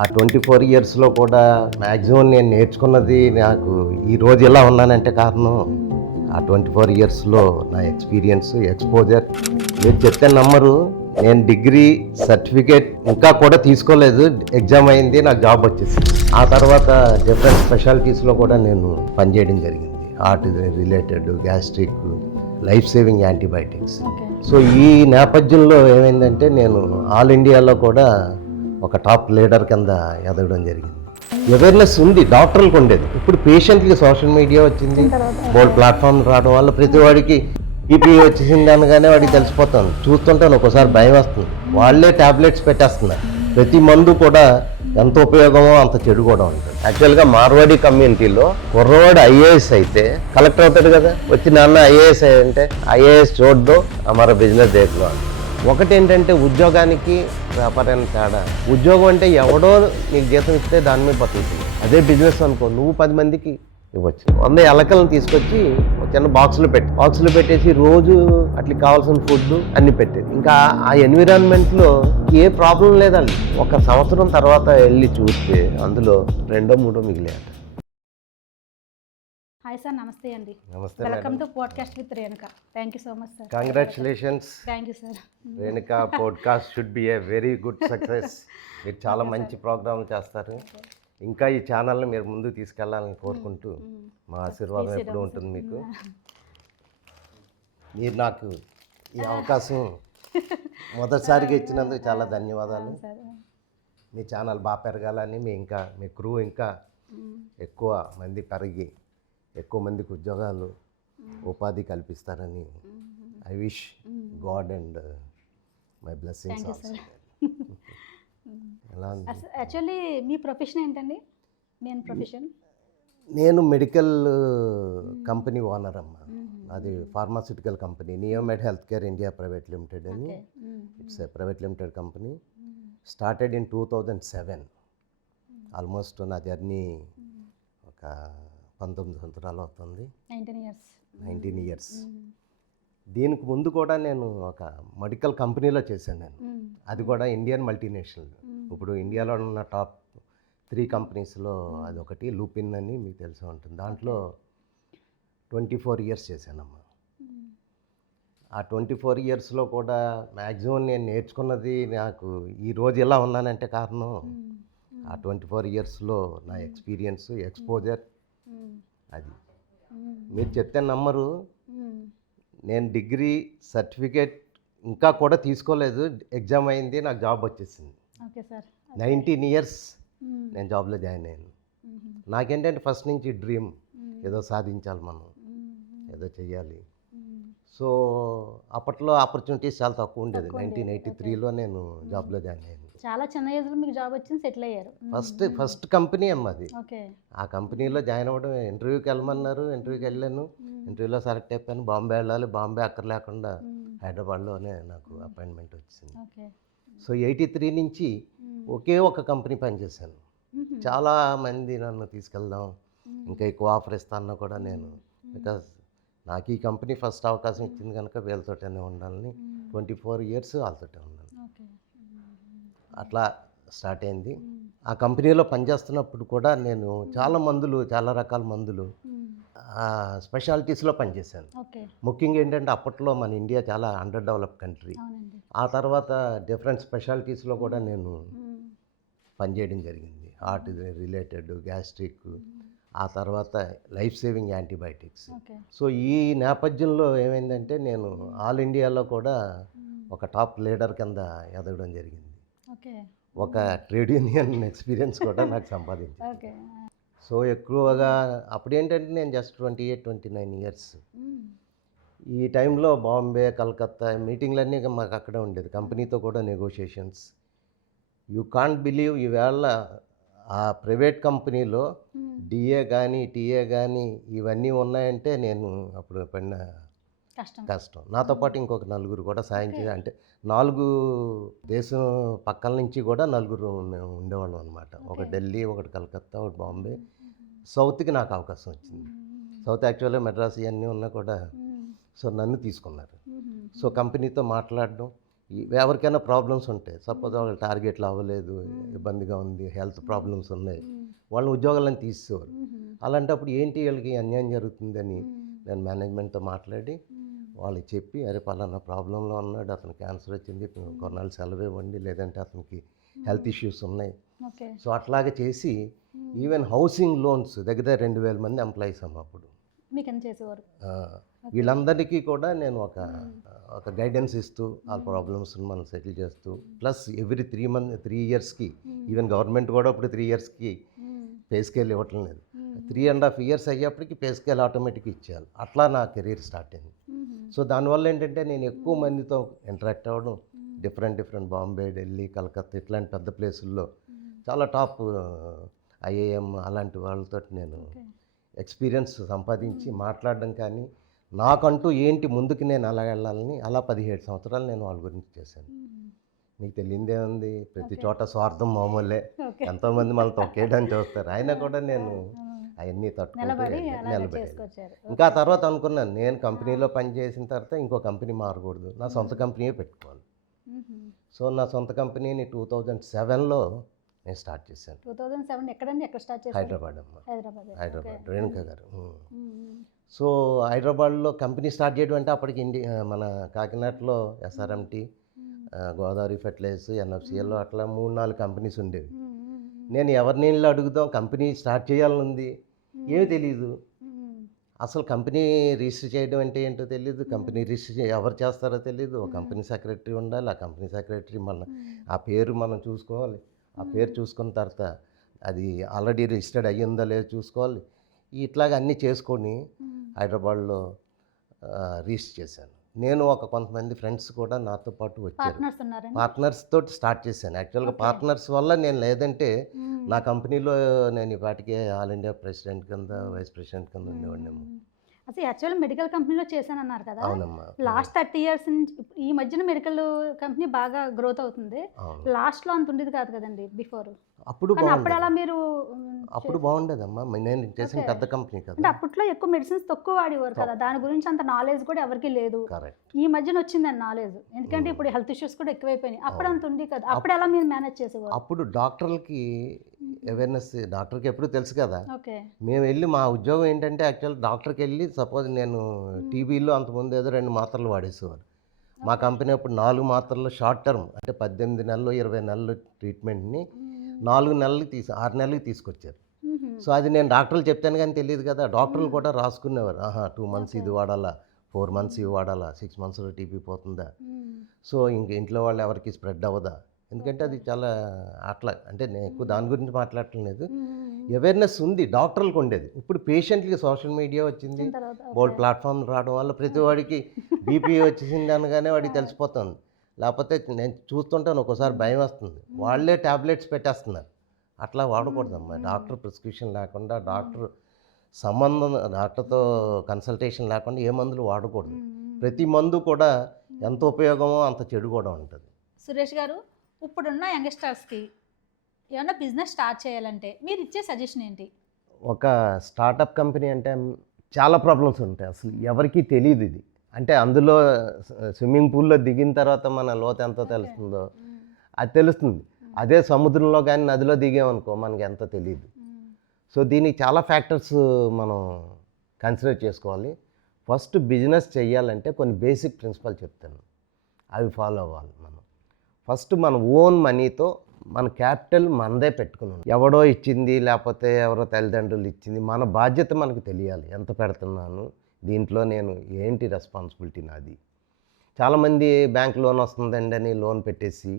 ఆ 24 ఇయర్స్లో కూడా మ్యాక్సిమం నేను నేర్చుకున్నది నాకు ఈరోజు ఇలా ఉన్నానంటే కారణం ఆ 24 ఇయర్స్లో నా ఎక్స్పీరియన్స్ ఎక్స్పోజర్. మీరు చెప్తే నమ్మరు, నేను డిగ్రీ సర్టిఫికేట్ ఇంకా కూడా తీసుకోలేదు, ఎగ్జామ్ అయింది, నాకు జాబ్ వచ్చేసింది. ఆ తర్వాత డిఫరెంట్ స్పెషాలిటీస్లో కూడా నేను పనిచేయడం జరిగింది. Heart related, gastric, life saving antibiotics. So ఈ నేపథ్యంలో ఏమైందంటే నేను ఆల్ ఇండియాలో కూడా ఒక టాప్ లీడర్ కింద ఎదగడం జరిగింది. అవేర్నెస్ ఉంది, డాక్టర్లకు ఉండేది. ఇప్పుడు పేషెంట్కి సోషల్ మీడియా వచ్చింది, బోల్డ్ ప్లాట్ఫామ్ రావడం వల్ల ప్రతి వాడికి ఈపీ వచ్చేసింది అనగానే వాడికి తెలిసిపోతుంది. చూస్తుంటే ఒక్కోసారి భయం వస్తుంది. వాళ్ళే ట్యాబ్లెట్స్ పెట్టేస్తున్నారు. ప్రతి మందు కూడా ఎంత ఉపయోగమో అంత చెడు కూడా ఉంటుంది. యాక్చువల్గా మార్వాడి కమ్యూనిటీలో కుర్రవాడు ఐఏఎస్ అయితే కలెక్టర్ అవుతాడు కదా, వచ్చి నాన్న ఐఏఎస్ అంటే ఐఏఎస్ చూడ్డు అమర బిజినెస్ దేశంలో. ఒకటి ఏంటంటే ఉద్యోగానికి వ్యాపారానికి తేడా. ఉద్యోగం అంటే ఎవడో నీకు జీతం ఇస్తే దాని మీద బతుకుతుంది. అదే బిజినెస్ అనుకో, నువ్వు 10 మందికి ఇవ్వచ్చు. 100 ఎలకలను తీసుకొచ్చి చిన్న బాక్సులు పెట్టేసి రోజు అట్లకి కావాల్సిన ఫుడ్ అన్ని పెట్టేది. ఇంకా ఆ ఎన్విరాన్మెంట్లో ఏ ప్రాబ్లం లేదండి. ఒక సంవత్సరం తర్వాత వెళ్ళి చూస్తే అందులో 2-3 మిగిలాయట. హాయ్ సార్, నమస్తే అండి. నమస్తే. Welcome to podcast with Renuka. Thank you so much sir. Congratulations. Thank you sir. Renuka podcast should be a very good success. మీరు చాలా మంచి ప్రోగ్రామ్ చేస్తారు. ఇంకా ఈ ఛానల్ని మీరు ముందుకు తీసుకెళ్లాలని కోరుకుంటూ మా ఆశీర్వాదం ఎప్పుడూ ఉంటుంది మీకు. మీరు నాకు ఈ అవకాశం మొదటిసారిగా ఇచ్చినందుకు చాలా ధన్యవాదాలు. మీ ఛానల్ బాగా పెరగాలని, మీ క్రూ ఇంకా ఎక్కువ మంది పెరిగి ఎక్కువ మందికి ఉద్యోగాలు ఉపాధి కల్పిస్తారని I wish God and my blessings also. ఎలా ఉంది? యాక్చువల్లీ మీ ప్రొఫెషన్ ఏంటండి? Main profession? నేను మెడికల్ కంపెనీ ఓనర్ అమ్మ. అది pharmaceutical company, Neomed health care India private limited అని. It's a private limited company. Started in 2007. Almost నా జర్నీ ఒక 19 సంవత్సరాలు అవుతుంది. 19 ఇయర్స్. దీనికి ముందు కూడా నేను ఒక మెడికల్ కంపెనీలో చేశాను నేను. అది కూడా ఇండియన్ మల్టీనేషనల్. ఇప్పుడు ఇండియాలో ఉన్న టాప్ 3 కంపెనీస్లో అదొకటి, లూపిన్ అని మీకు తెలిసి ఉంటుంది. దాంట్లో 24 ఇయర్స్ చేశానమ్మా. ఆ 24 ఇయర్స్లో కూడా మ్యాక్సిమం నేను నేర్చుకున్నది నాకు ఈరోజు ఇలా ఉన్నానంటే కారణం ఆ 24 ఇయర్స్లో నా ఎక్స్పీరియన్స్ ఎక్స్పోజర్. అది మీరు చెప్తే నమ్మరు, నేను డిగ్రీ సర్టిఫికేట్ ఇంకా కూడా తీసుకోలేదు, ఎగ్జామ్ అయింది, నాకు జాబ్ వచ్చేసింది. 19 ఇయర్స్ నేను జాబ్లో జాయిన్ అయ్యాను. నాకేంటంటే ఫస్ట్ నుంచి డ్రీమ్, ఏదో సాధించాలి మనం, ఏదో చెయ్యాలి. సో అప్పట్లో ఆపర్చునిటీస్ చాలా తక్కువ ఉండేది. 1983లో నేను జాబ్లో జాయిన్ అయ్యాను. చాలా చిన్న ఏజ్లో మీకు జాబ్ వచ్చింది, సెటిల్ అయ్యారు. ఫస్ట్ కంపెనీ అమ్మ అది. ఆ కంపెనీలో జాయిన్ అవ్వడం, ఇంటర్వ్యూకి వెళ్ళమన్నారు, ఇంటర్వ్యూకి వెళ్ళాను, ఇంటర్వ్యూలో సెలెక్ట్ అయిపోయాను. బాంబే వెళ్ళాలి, బాంబే అక్కడ లేకుండా హైదరాబాద్లోనే నాకు అపాయింట్మెంట్ వచ్చింది. సో 83 నుంచి ఒకే ఒక కంపెనీ పనిచేశాను. చాలా మంది నన్ను తీసుకెళ్దాం, ఇంకా ఎక్కువ ఆఫర్ ఇస్తాను కూడా నేను, బికాజ్ నాకు ఈ కంపెనీ ఫస్ట్ అవకాశం ఇచ్చింది కనుక వీళ్ళతోటనే ఉండాలని 24 ఇయర్స్ వాళ్ళతోటే ఉన్నాను. అట్లా స్టార్ట్ అయింది. ఆ కంపెనీలో పనిచేస్తున్నప్పుడు కూడా నేను చాలా రకాల మందులు స్పెషాలిటీస్లో పనిచేశాను. ముఖ్యంగా ఏంటంటే అప్పట్లో మన ఇండియా చాలా అండర్ డెవలప్ కంట్రీ. ఆ తర్వాత డిఫరెంట్ స్పెషాలిటీస్లో కూడా నేను పనిచేయడం జరిగింది. హార్ట్ రిలేటెడ్, గ్యాస్ట్రిక్, ఆ తర్వాత లైఫ్ సేవింగ్ యాంటీబయాటిక్స్. సో ఈ నేపథ్యంలో ఏమైందంటే నేను ఆల్ ఇండియాలో కూడా ఒక టాప్ లీడర్ కింద ఎదగడం జరిగింది. ఒక ట్రేడ్ యూనియన్ ఎక్స్పీరియన్స్ కూడా నాకు సంపాదించింది. సో ఎక్కువగా అప్పుడేంటంటే నేను జస్ట్ 28-29 ఇయర్స్. ఈ టైంలో బాంబే, కలకత్తా మీటింగ్లన్నీ మాకు అక్కడే ఉండేది. కంపెనీతో కూడా నెగోషియేషన్స్. యూ కాంట్ బిలీవ్, ఈవేళ ఆ ప్రైవేట్ కంపెనీలో డిఏ కానీ టీఏ కానీ ఇవన్నీ ఉన్నాయంటే నేను అప్పుడు పడిన కష్టం. నాతో పాటు ఇంకొక 4 కూడా సాయం చేయాలి. అంటే 4 దేశం పక్కల నుంచి కూడా 4 మేము ఉండేవాళ్ళం అనమాట. ఒక ఢిల్లీ, ఒకటి కలకత్తా, ఒకటి బాంబే. సౌత్కి నాకు అవకాశం వచ్చింది. సౌత్ యాక్చువల్గా మెడ్రాస్ ఇవన్నీ ఉన్నా కూడా సో నన్ను తీసుకున్నారు. సో కంపెనీతో మాట్లాడడం, ఎవరికైనా ప్రాబ్లమ్స్ ఉంటాయి. సపోజ్ వాళ్ళ టార్గెట్లు అవ్వలేదు, ఇబ్బందిగా ఉంది, హెల్త్ ప్రాబ్లమ్స్ ఉన్నాయి, వాళ్ళని ఉద్యోగాలను తీసేవారు. అలాంటప్పుడు ఏంటి వీళ్ళకి అన్యాయం జరుగుతుందని నేను మేనేజ్మెంట్తో మాట్లాడి వాళ్ళకి చెప్పి, అరే పలానా ప్రాబ్లంలో ఉన్నాడు, అతను క్యాన్సర్ వచ్చింది, కొన్నాళ్ళు సెలవు ఇవ్వండి, లేదంటే అతనికి హెల్త్ ఇష్యూస్ ఉన్నాయి. సో అట్లాగే చేసి ఈవెన్ హౌసింగ్ లోన్స్ దగ్గర 2,000 మంది ఎంప్లాయీస్ అమ్మ అప్పుడు. మీకని చేసేవారు. వీళ్ళందరికీ కూడా నేను ఒక గైడెన్స్ ఇస్తూ వాళ్ళ ప్రాబ్లమ్స్ని మనం సెటిల్ చేస్తూ, ప్లస్ ఎవ్రీ 3 ఇయర్స్కి, ఈవెన్ గవర్నమెంట్ కూడా ఇప్పుడు 3 ఇయర్స్కి పే స్కేల్ ఇవ్వటం లేదు. 3.5 ఇయర్స్ అయ్యేప్పటికి పే స్కేల్ ఆటోమేటిక్గా ఇచ్చేయాలి. అట్లా నా కెరీర్ స్టార్ట్ అయింది. సో దానివల్ల ఏంటంటే నేను ఎక్కువ మందితో ఇంటరాక్ట్ అవ్వడం, డిఫరెంట్ బాంబే, ఢిల్లీ, కలకత్తా ఇట్లాంటి పెద్ద ప్లేసుల్లో చాలా టాప్ ఐఏఎం అలాంటి వాళ్ళతో నేను ఎక్స్పీరియన్స్ సంపాదించి మాట్లాడడం, కానీ నాకంటూ ఏంటి ముందుకు నేను అలా వెళ్ళాలని అలా 17 సంవత్సరాలు నేను వాళ్ళ గురించి చేశాను. మీకు తెలియదే ఉంది, ప్రతి చోట స్వార్థం మామూలే, ఎంతోమంది మళ్ళీ తొక్కేయడానికి చూస్తారు. అయినా కూడా నేను అవన్నీ తట్టుకుంటూ నిలబడి ఇంకా తర్వాత అనుకున్నాను, నేను కంపెనీలో పనిచేసిన తర్వాత ఇంకో కంపెనీ మారకూడదు, నా సొంత కంపెనీయే పెట్టుకోవాలి. సో నా సొంత కంపెనీని 2007లో నేను స్టార్ట్ చేశాను. 2007 ఎక్కడండి? ఎక్కడ స్టార్ట్ చేశారు? హైదరాబాద్ అమ్మ, హైదరాబాద్ రేణుక గారు. సో హైదరాబాద్లో కంపెనీ స్టార్ట్ చేయడం అంటే అప్పటికి మన కాకినాడలో ఎస్ఆర్ఎంటీ, గోదావరి ఫెర్టిలైజర్స్, ఎన్ఎఫ్సిఎల్ అట్లా 3-4 కంపెనీస్ ఉండేవి. నేను ఎవరిని అడుగుదాం కంపెనీ స్టార్ట్ చేయాలని ఉంది, ఏమీ తెలీదు. అసలు కంపెనీ రిజిస్టర్ చేయడం అంటే ఏంటో తెలియదు, కంపెనీ రిజిస్టర్ ఎవరు చేస్తారో తెలియదు. ఒక కంపెనీ సెక్రటరీ ఉండాలి, ఆ కంపెనీ సెక్రటరీ మళ్ళీ ఆ పేరు మనం చూసుకోవాలి, ఆ పేరు చూసుకున్న తర్వాత అది ఆల్రెడీ రిజిస్టర్డ్ అయ్యిందో లేదో చూసుకోవాలి. ఇట్లాగ అన్నీ చేసుకొని హైదరాబాద్లో రిజిస్టర్ చేశాను. నేను కొంతమంది ఫ్రెండ్స్ కూడా నాతో పాటు వచ్చారు. పార్ట్నర్స్ తోటి స్టార్ట్ చేశాను. యాక్చువల్గా పార్ట్నర్స్ వల్ల నేను, లేదంటే నా కంపెనీలో నేను ఇప్పటికే ఆల్ ఇండియా ప్రెసిడెంట్ కింద, వైస్ ప్రెసిడెంట్ కింద ఉండేవాడినేమో. అసలు యాక్చువల్ మెడికల్ కంపెనీలో చేశానన్నారు కదా. అవునమ్మా. లాస్ట్ 30 ఇయర్స్ నుంచి ఈ మధ్యన మెడికల్ కంపెనీ బాగా గ్రోత్ అవుతుంది. లాస్ట్లో అంత ఉండేది కాదు కదండి బిఫోర్. అప్పుడు అలా మీరు అప్పుడు బాగుండేదమ్మా, నేను చేసిన పెద్ద కంపెనీ కదా. అంటే అప్పట్లో ఎక్కువ మెడిసిన్స్ తక్కువ వాడేవారు కదా, దాని గురించి అంత నాలెడ్జ్ కూడా ఎవరికి లేదు. ఈ మధ్యన వచ్చిందండి నాలెడ్జ్, ఎందుకంటే ఇప్పుడు హెల్త్ ఇష్యూస్ కూడా ఎక్కువైపోయినాయి. అప్పుడు అంత ఉంది కదా, అప్పుడు ఎలా మీరు మేనేజ్ చేసేవారు? అప్పుడు డాక్టర్లకి అవేర్నెస్, డాక్టర్కి ఎప్పుడు తెలుసు కదా. మేము వెళ్ళి మా ఉద్యోగం ఏంటంటే యాక్చువల్ డాక్టర్కి వెళ్ళి, సపోజ్ నేను టీబీలో అంతకుముందు ఏదో 2 మాత్రలు వాడేసేవారు. మా కంపెనీ అప్పుడు 4 మాత్రలు షార్ట్ టర్మ్, అంటే 18 నెలలు 20 నెలలు ట్రీట్మెంట్ని 4 నెలలకి 6 నెలలకి తీసుకొచ్చారు. సో అది నేను డాక్టర్లు చెప్తాను కానీ తెలియదు కదా. డాక్టర్లు కూడా రాసుకునేవారు, 2 మంత్స్ ఇది వాడాలా, 4 మంత్స్ ఇవి వాడాలా, 6 మంత్స్లో టీబీ పోతుందా, సో ఇంక ఇంట్లో వాళ్ళు ఎవరికి స్ప్రెడ్ అవ్వదా. ఎందుకంటే అది చాలా అట్లా, అంటే నేను ఎక్కువ దాని గురించి మాట్లాడటం లేదు. అవేర్నెస్ ఉంది, డాక్టర్లకు ఉండేది. ఇప్పుడు పేషెంట్లకి సోషల్ మీడియా వచ్చింది, బోల్డ్ ప్లాట్ఫామ్ రావడం వల్ల ప్రతి వాడికి బీపీ వచ్చేసింది అనగానే వాడికి తెలిసిపోతుంది. లేకపోతే నేను చూస్తుంటాను ఒక్కోసారి భయం వస్తుంది, వాళ్ళే ట్యాబ్లెట్స్ పెట్టేస్తున్నారు. అట్లా వాడకూడదమ్మా. డాక్టర్ ప్రిస్క్రిప్షన్ లేకుండా, డాక్టర్ సంబంధం, డాక్టర్తో కన్సల్టేషన్ లేకుండా ఏ మందులు వాడకూడదు. ప్రతి మందు కూడా ఎంత ఉపయోగమో అంత చెడు కూడా ఉంటుంది. సురేష్ గారు, ఇప్పుడున్న యంగ్స్టర్స్కి ఏమన్నా బిజినెస్ స్టార్ట్ చేయాలంటే మీరు ఇచ్చే సజెషన్ ఏంటి? ఒక స్టార్టప్ కంపెనీ అంటే చాలా ప్రాబ్లమ్స్ ఉంటాయి, అసలు ఎవరికీ తెలియదు ఇది. అంటే అందులో స్విమ్మింగ్ పూల్లో దిగిన తర్వాత మన లోతు ఎంతో తెలుస్తుందో అది తెలుస్తుంది. అదే సముద్రంలో కానీ నదిలో దిగామనుకో మనకి ఎంతో తెలియదు. సో దీనికి చాలా ఫ్యాక్టర్స్ మనం కన్సిడర్ చేసుకోవాలి. ఫస్ట్ బిజినెస్ చేయాలంటే కొన్ని బేసిక్ ప్రిన్సిపల్ చెప్తాను, అవి ఫాలో అవ్వాలి. మనం ఫస్ట్ మన ఓన్ మనీతో మన క్యాపిటల్ మనదే పెట్టుకున్నాం. ఎవడో ఇచ్చింది లేకపోతే ఎవరో తల్లిదండ్రులు ఇచ్చింది, మన బాధ్యత మనకు తెలియాలి. ఎంత పెడుతున్నాను దీంట్లో, నేను ఏంటి రెస్పాన్సిబిలిటీ నాది. చాలామంది బ్యాంక్ లోన్ వస్తుందండి అని లోన్ పెట్టేసి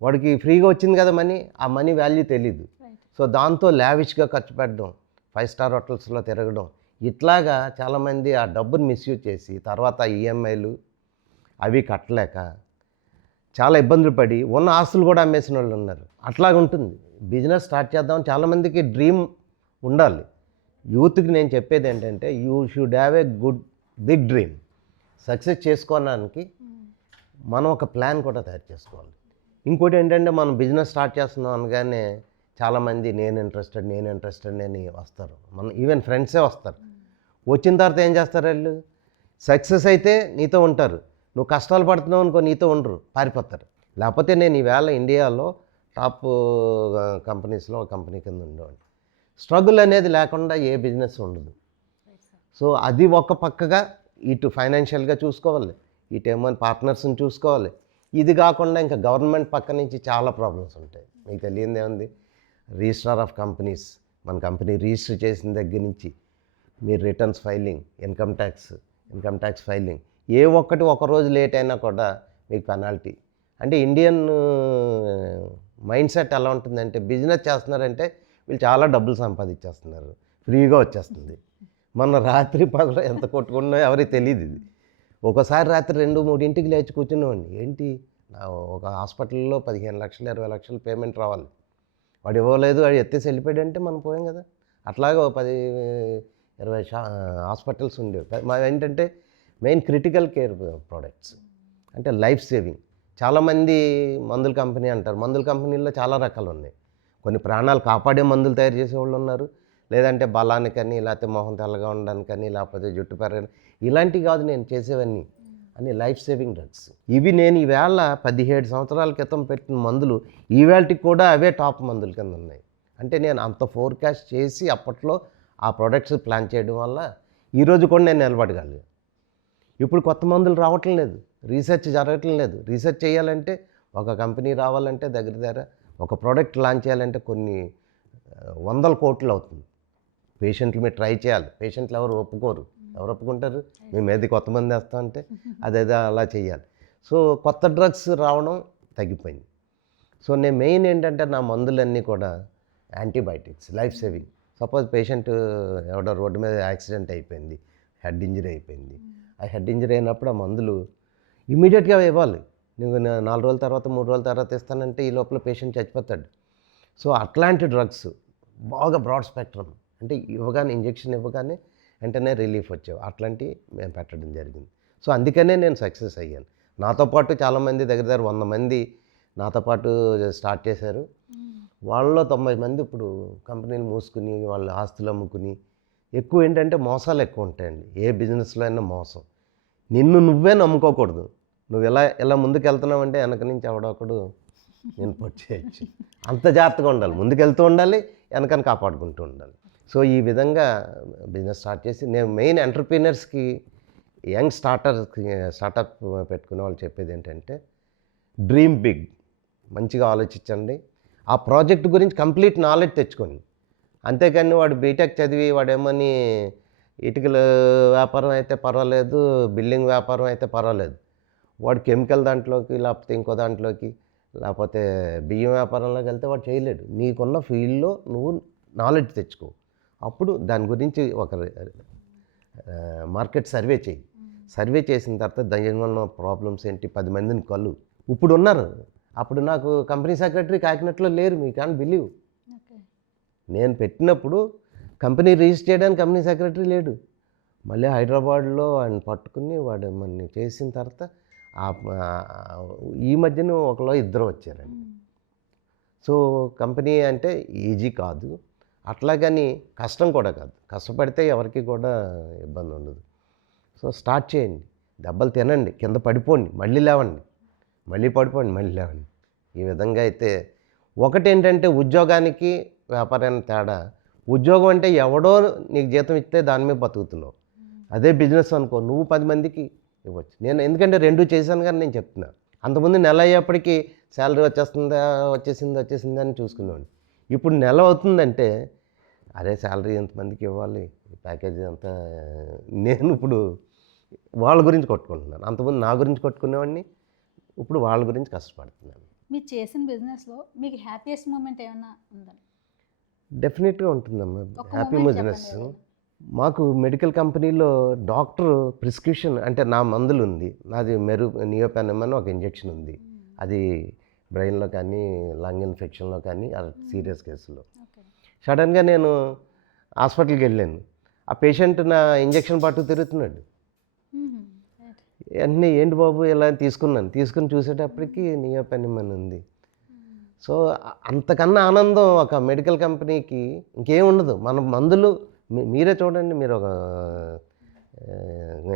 వాడికి ఫ్రీగా వచ్చింది కదా మనీ, ఆ మనీ వాల్యూ తెలీదు. సో దాంతో లావిష్గా ఖర్చు పెట్టడం, 5 స్టార్ హోటల్స్లో తిరగడం, ఇట్లాగా చాలామంది ఆ డబ్బుని మిస్యూజ్ చేసి తర్వాత ఈఎంఐలు అవి కట్టలేక చాలా ఇబ్బందులు పడి ఉన్న ఆస్తులు కూడా అమ్మేసిన వాళ్ళు ఉన్నారు. అట్లాగా ఉంటుంది. బిజినెస్ స్టార్ట్ చేద్దామని చాలామందికి డ్రీమ్ ఉండాలి. యూత్కి నేను చెప్పేది ఏంటంటే, you should have a big dream. Success చేసుకోవడానికి మనం ఒక ప్లాన్ కూడా తయారు చేసుకోవాలి. ఇంకోటి ఏంటంటే, మనం బిజినెస్ స్టార్ట్ చేస్తున్నాం అనగానే చాలామంది నేను ఇంట్రెస్టెడ్ అని వస్తారు. మన ఈవెన్ ఫ్రెండ్సే వస్తారు. వచ్చిన తర్వాత ఏం చేస్తారు, వాళ్ళు సక్సెస్ అయితే నీతో ఉంటారు, నువ్వు కష్టాలు పడుతున్నావు అనుకో, నీతో ఉండరు, పారిపోతారు. లేకపోతే నేను ఈవేళ ఇండియాలో టాప్ కంపెనీస్లో ఒక కంపెనీ కింద ఉండేవాడిని. స్ట్రగుల్ అనేది లేకుండా ఏ బిజినెస్ ఉండదు. సో అది ఒక పక్కగా ఇటు ఫైనాన్షియల్గా చూసుకోవాలి, ఇటేమో పార్ట్నర్స్ని చూసుకోవాలి. ఇది కాకుండా ఇంకా గవర్నమెంట్ పక్క నుంచి చాలా ప్రాబ్లమ్స్ ఉంటాయి. మీకు తెలియదు ఏముంది, రిజిస్ట్రార్ ఆఫ్ కంపెనీస్, మన కంపెనీ రిజిస్టర్ చేసిన దగ్గర నుంచి మీరు returns filing, income tax filing, ఏ ఒక్కటి ఒక రోజు లేట్ అయినా కూడా మీకు పెనాల్టీ. అంటే ఇండియన్ మైండ్ సెట్ ఎలా ఉంటుందంటే, బిజినెస్ చేస్తున్నారంటే వీళ్ళు చాలా డబ్బులు సంపాదించేస్తున్నారు, ఫ్రీగా వచ్చేస్తుంది. మొన్న రాత్రి పగలు ఎంత కొట్టుకున్నా ఎవరికి తెలియదు. ఇది ఒకసారి రాత్రి 2-3 లేచి కూర్చునేవాడిని. ఏంటి, నా ఒక హాస్పిటల్లో 15 లక్షలు 20 లక్షలు పేమెంట్ రావాలి, వాడు ఇవ్వలేదు, వాడు ఎత్తేసి వెళ్ళిపోయాడంటే మనం పోయాం కదా. అట్లాగే 10-20 హాస్పిటల్స్ ఉండేవి. మా ఏంటంటే మెయిన్ క్రిటికల్ కేర్ ప్రోడక్ట్స్, అంటే లైఫ్ సేవింగ్. చాలామంది మందుల కంపెనీ అంటారు, మందుల కంపెనీల్లో చాలా రకాలు ఉన్నాయి. కొన్ని ప్రాణాలు కాపాడే మందులు తయారు చేసేవాళ్ళు ఉన్నారు, లేదంటే బలానికని, లేకపోతే మొహం తెల్లగా ఉండడానికని, లేకపోతే జుట్టు పెరగని, ఇలాంటివి కాదు నేను చేసేవన్నీ, అన్ని లైఫ్ సేవింగ్ డ్రగ్స్. ఇవి నేను ఈవేళ 17 సంవత్సరాల క్రితం పెట్టిన మందులు ఈవేళకి కూడా అవే టాప్ మందుల కింద ఉన్నాయి. అంటే నేను అంత ఫోర్కాస్ట్ చేసి అప్పట్లో ఆ ప్రొడక్ట్స్ ప్లాన్ చేయడం వల్ల ఈరోజు కూడా నేను నిలబడగలను. ఇప్పుడు కొత్త మందులు రావటం లేదు, రీసెర్చ్ జరగటం లేదు. రీసెర్చ్ చేయాలంటే ఒక కంపెనీ రావాలంటే దగ్గర ఒక ప్రోడక్ట్ లాంచ్ చేయాలంటే కొన్ని 100 కోట్లు అవుతుంది. పేషెంట్లు మీరు ట్రై చేయాలి, పేషెంట్లు ఎవరు ఒప్పుకోరు, ఎవరు ఒప్పుకుంటారు, మేము ఏది కొత్త మంది వేస్తాం అంటే అదేదో అలా చేయాలి. సో కొత్త డ్రగ్స్ రావడం తగ్గిపోయింది. సో నేను మెయిన్ ఏంటంటే నా మందులన్నీ కూడా antibiotics, life saving. Suppose patient ఎవడో రోడ్డు మీద యాక్సిడెంట్ అయిపోయింది, హెడ్ ఇంజరీ అయిపోయింది. ఆ హెడ్ ఇంజరీ అయినప్పుడు ఆ మందులు ఇమీడియట్గా ఇవ్వాలి. నువ్వు 4 రోజుల తర్వాత 3 రోజుల తర్వాత ఇస్తానంటే ఈ లోపల పేషెంట్ చచ్చిపోతాడు. సో అట్లాంటి డ్రగ్స్ బాగా బ్రాడ్ స్పెక్ట్రమ్, అంటే ఇవ్వగానే ఇంజెక్షన్ ఇవ్వగానే వెంటనే రిలీఫ్ వచ్చేవి, అట్లాంటివి మేము పెట్టడం జరిగింది. సో అందుకనే నేను సక్సెస్ అయ్యాను. నాతో పాటు చాలామంది దగ్గర 100 మంది నాతో పాటు స్టార్ట్ చేశారు. వాళ్ళలో 90 మంది ఇప్పుడు కంపెనీలు మూసుకుని వాళ్ళ ఆస్తులు అమ్ముకుని. ఎక్కువ ఏంటంటే మోసాలు ఎక్కువ ఉంటాయండి, ఏ బిజినెస్లో అయినా మోసం. నిన్ను నువ్వే నమ్ముకోకూడదు. నువ్వు ఎలా ముందుకు వెళ్తున్నావంటే వెనక నుంచి ఎవడొకడు నేను పొచ్చేయచ్చు. అంత జాగ్రత్తగా ఉండాలి, ముందుకు వెళ్తూ ఉండాలి, వెనకని కాపాడుకుంటూ ఉండాలి. సో ఈ విధంగా బిజినెస్ స్టార్ట్ చేసి నేను మెయిన్ ఎంటర్ప్రీనర్స్కి, యంగ్ స్టార్టప్ పెట్టుకునే వాళ్ళు చెప్పేది ఏంటంటే, డ్రీమ్ బిగ్, మంచిగా ఆలోచించండి, ఆ ప్రాజెక్ట్ గురించి కంప్లీట్ నాలెడ్జ్ తెచ్చుకోండి. అంతేకాని వాడు బీటెక్ చదివి వాడేమని ఇటుకల వ్యాపారం అయితే పర్వాలేదు, బిల్డింగ్ వ్యాపారం అయితే పర్వాలేదు, వాడు కెమికల్ దాంట్లోకి లేకపోతే ఇంకో దాంట్లోకి లేకపోతే బియ్యం వ్యాపారంలోకి వెళ్తే వాడు చేయలేడు. నీకున్న ఫీల్డ్లో నువ్వు నాలెడ్జ్ తెచ్చుకో, అప్పుడు దాని గురించి ఒక మార్కెట్ సర్వే చేయి. సర్వే చేసిన తర్వాత దానివల్ల ప్రాబ్లమ్స్ ఏంటి 10 మందిని కలు. ఇప్పుడు ఉన్నారు, అప్పుడు నాకు కంపెనీ సెక్రటరీ కాకినాడలో లేరు, మీ కాన్ బిలీవ్. నేను పెట్టినప్పుడు కంపెనీ రిజిస్టర్ చేయడానికి కంపెనీ సెక్రటరీ లేడు. మళ్ళీ హైదరాబాద్లో ఆయన పట్టుకుని వాడు మన చేసిన తర్వాత ఈ మధ్యన ఒకలో 2 వచ్చారండి. సో కంపెనీ అంటే ఈజీ కాదు, అట్లాగని కష్టం కూడా కాదు. కష్టపడితే ఎవరికి కూడా ఇబ్బంది ఉండదు. సో స్టార్ట్ చేయండి, దెబ్బలు తినండి, కింద పడిపోండి, మళ్ళీ లేవండి, మళ్ళీ పడిపోండి, మళ్ళీ లేవండి. ఈ విధంగా అయితే ఒకటేంటంటే ఉద్యోగానికి వ్యాపారానికి తేడా, ఉద్యోగం అంటే ఎవడో నీకు జీతం ఇస్తే దాని మీద బతుకుతున్నావు. అదే బిజినెస్ అనుకో, నువ్వు 10 మందికి ఇవ్వచ్చు. నేను ఎందుకంటే 2 చేశాను కానీ నేను చెప్తున్నా. అంతకుముందు నెల అయ్యేప్పటికీ శాలరీ వచ్చేసింది అని చూసుకునేవాడిని. ఇప్పుడు నెల అవుతుందంటే అరే శాలరీ ఎంతమందికి ఇవ్వాలి, ప్యాకేజీ అంతా, నేను ఇప్పుడు వాళ్ళ గురించి కొట్టుకుంటున్నాను. అంతకుముందు నా గురించి కొట్టుకునేవాడిని, ఇప్పుడు వాళ్ళ గురించి కష్టపడుతున్నాను. మీరు చేసిన బిజినెస్లో మీకు హ్యాపీయెస్ట్ మూమెంట్ ఏమైనా ఉందా? డెఫినెట్గా ఉంటుందమ్మా హ్యాపీ బిజినెస్. మాకు మెడికల్ కంపెనీలో డాక్టర్ ప్రిస్క్రిప్షన్, అంటే నా మందులు ఉంది, నాది నియోపెనమ్ అని ఒక ఇంజెక్షన్ ఉంది, అది బ్రెయిన్లో కానీ లంగ్ ఇన్ఫెక్షన్లో కానీ సీరియస్ కేసులో. సడన్గా నేను హాస్పిటల్కి వెళ్ళాను, ఆ పేషెంట్ నా ఇంజెక్షన్ పట్టు తిరుగుతున్నాడు. వెంటనే ఏంటి బాబు ఇలా తీసుకుని చూసేటప్పటికి నియోపెనమ్ అని ఉంది. సో అంతకన్నా ఆనందం ఒక మెడికల్ కంపెనీకి ఇంకేం ఉండదు. మన మందులు మీరే చూడండి, మీరు ఒక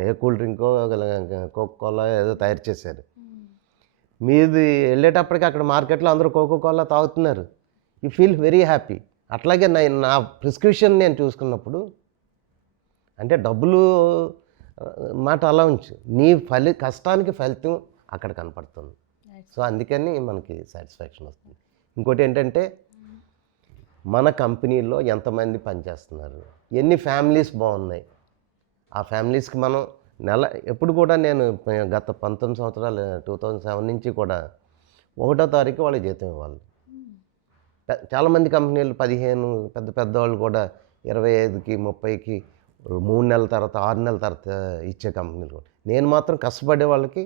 ఏ కూల్ డ్రింకో కోకో కోలా ఏదో తయారు చేశారు. మీది వెళ్ళేటప్పటికి అక్కడ మార్కెట్లో అందరూ కోకో కోలా తాగుతున్నారు. You feel very happy. అట్లాగే నా ప్రిస్క్రిప్షన్ నేను చూసుకున్నప్పుడు అంటే డబ్బులు మాట అలా ఉంచు, నీ కష్టానికి ఫలితం అక్కడ కనపడుతుంది. సో అందుకని మనకి సాటిస్ఫాక్షన్ వస్తుంది. ఇంకోటి ఏంటంటే మన కంపెనీలో ఎంతమంది పనిచేస్తున్నారు, ఎన్ని ఫ్యామిలీస్ బాగున్నాయి, ఆ ఫ్యామిలీస్కి మనం ఎప్పుడు కూడా నేను గత 19 సంవత్సరాలు 2007 నుంచి కూడా 1వ తారీఖు వాళ్ళకి జీతం ఇవ్వాలి. చాలామంది కంపెనీలు 15 పెద్దవాళ్ళు కూడా 25కి 30కి 3 నెలల తర్వాత 6 నెలల తర్వాత ఇచ్చే కంపెనీలు కూడా. నేను మాత్రం కష్టపడే వాళ్ళకి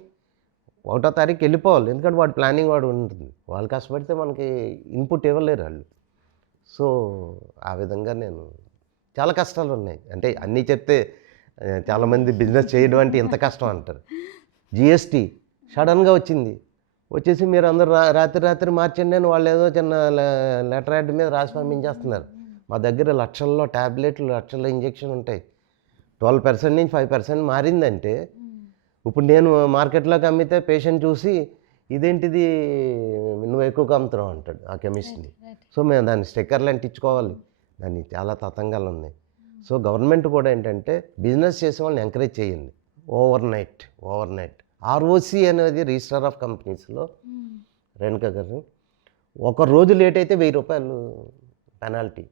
1వ తారీఖు వెళ్ళిపోవాలి. ఎందుకంటే వాడు ప్లానింగ్ వాడు ఉంటుంది. వాళ్ళు కష్టపడితే మనకి ఇన్పుట్ ఇవ్వలేరు వాళ్ళు. సో ఆ విధంగా నేను చాలా కష్టాలు ఉన్నాయి. అంటే అన్నీ చెప్తే చాలామంది బిజినెస్ చేయడం అంటే ఇంత కష్టం అంటారు. జిఎస్టీ సడన్గా వచ్చేసి మీరు అందరూ రాత్రి మార్చండి అని వాళ్ళు ఏదో చిన్న లెటర్ హెడ్ మీద రాసి పంపించేస్తున్నారు. మా దగ్గర లక్షల్లో ట్యాబ్లెట్లు, లక్షల్లో ఇంజెక్షన్ ఉంటాయి. 12% నుంచి 5% మారిందంటే ఇప్పుడు నేను మార్కెట్లోకి అమ్మితే పేషెంట్ చూసి ఇదేంటిది నువ్వు ఎక్కువగా అమ్ముతున్నావు అంటాడు ఆ కెమిస్ట్ని. సో మేము దాన్ని స్టిక్కర్లు అంటించుకోవాలి. దాన్ని చాలా తతంగాలు ఉన్నాయి. సో గవర్నమెంట్ కూడా ఏంటంటే బిజినెస్ చేసే వాళ్ళని ఎంకరేజ్ చేయండి. ఓవర్ నైట్ ఆర్ఓసి అనేది రిజిస్టర్ ఆఫ్ కంపెనీస్లో రేణుకా గారు ఒక రోజు లేట్ అయితే 1000 రూపాయలు పెనాల్టీ.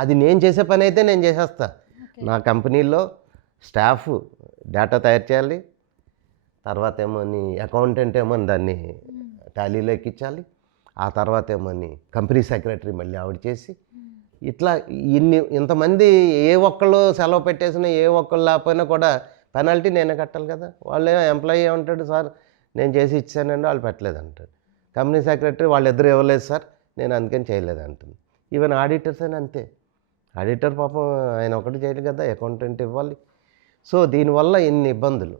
అది నేను చేసే పని అయితే నేను చేసేస్తా. నా కంపెనీలో స్టాఫ్ డేటా తయారు చేయాలి, తర్వాత ఏమో అకౌంటెంట్ ఏమో దాన్ని టాలీలో ఎక్కించాలి, ఆ తర్వాత ఏమో కంపెనీ సెక్రటరీ మళ్ళీ ఆవిడ చేసి ఇట్లా ఇంతమంది ఏ ఒక్కళ్ళు సెలవు పెట్టేసినా ఏ ఒక్కళ్ళు లేకపోయినా కూడా పెనాల్టీ నేనే కట్టాలి కదా. వాళ్ళు ఎంప్లాయీ ఏమంటాడు, సార్ నేను చేసి ఇచ్చానండి వాళ్ళు పెట్టలేదు అంటాడు. కంపెనీ సెక్రటరీ వాళ్ళిద్దరూ ఇవ్వలేదు సార్ నేను అందుకని చేయలేదు అంటుంది. ఈవెన్ ఆడిటర్స్ అని అంతే. ఆడిటర్ పాపం ఆయన ఒకటి చేయలేదు కదా, అకౌంటెంట్ ఇవ్వాలి. సో దీనివల్ల ఎన్ని ఇబ్బందులు.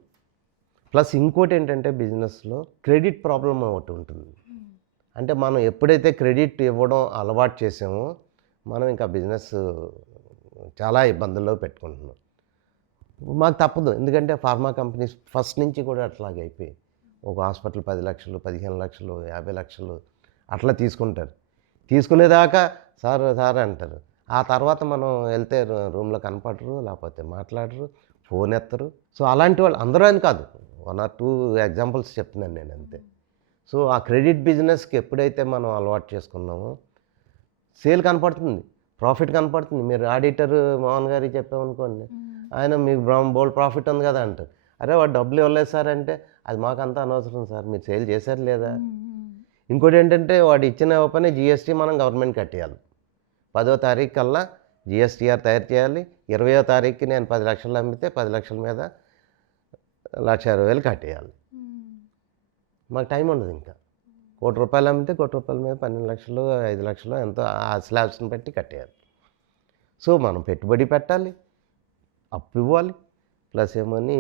ప్లస్ ఇంకోటి ఏంటంటే బిజినెస్లో క్రెడిట్ ప్రాబ్లం ఒకటి ఉంటుంది. అంటే మనం ఎప్పుడైతే క్రెడిట్ ఇవ్వడం అలవాటు చేసామో మనం ఇంకా బిజినెస్ చాలా ఇబ్బందుల్లో పెట్టుకుంటున్నాం. మాకు తప్పదు, ఎందుకంటే ఫార్మా కంపెనీస్ ఫస్ట్ నుంచి కూడా అట్లాగే అయిపోయి ఒక హాస్పిటల్ 10 లక్షలు 15 లక్షలు 50 లక్షలు అట్లా తీసుకుంటారు. తీసుకునేదాకా సార్ అంటారు. ఆ తర్వాత మనం వెళ్తే రూమ్లో కనపడరు, లేకపోతే మాట్లాడరు, ఫోన్ ఎత్తరు. సో అలాంటి వాళ్ళు అందరూ అని కాదు, 1 or 2 ఎగ్జాంపుల్స్ చెప్తున్నాను నేను అంతే. సో ఆ క్రెడిట్ బిజినెస్కి ఎప్పుడైతే మనం అలవాటు చేసుకున్నామో సేల్ కనపడుతుంది, ప్రాఫిట్ కనపడుతుంది. మీరు ఆడిటర్ మోహన్ గారికి చెప్పామనుకోండి, ఆయన మీకు బోల్డ్ ప్రాఫిట్ ఉంది కదా అంటారు. అరే వాడు డబ్బులు ఇవ్వలేదు సార్ అంటే అది మాకంతా అనవసరం సార్, మీరు సేల్ చేశారు లేదా. ఇంకోటి ఏంటంటే వాడు ఇచ్చిన పని జిఎస్టీ మనం గవర్నమెంట్ కట్టేయాలి. 10వ తారీఖు కల్లా జిఎస్టీఆర్ తయారు చేయాలి. 20వ తారీఖుకి నేను 10 లక్షలు అమ్మితే 10 లక్షల మీద 1,60,000 కట్టేయాలి. మాకు టైం ఉండదు. ఇంకా ₹1,00,000 అమ్మితే ₹1,00,000 మీద 12 లక్షలు 5 లక్షలు ఎంతో ఆ స్లాబ్స్ని బట్టి కట్టేయాలి. సో మనం పెట్టుబడి పెట్టాలి, అప్పు ఇవ్వాలి, ప్లస్ ఏమని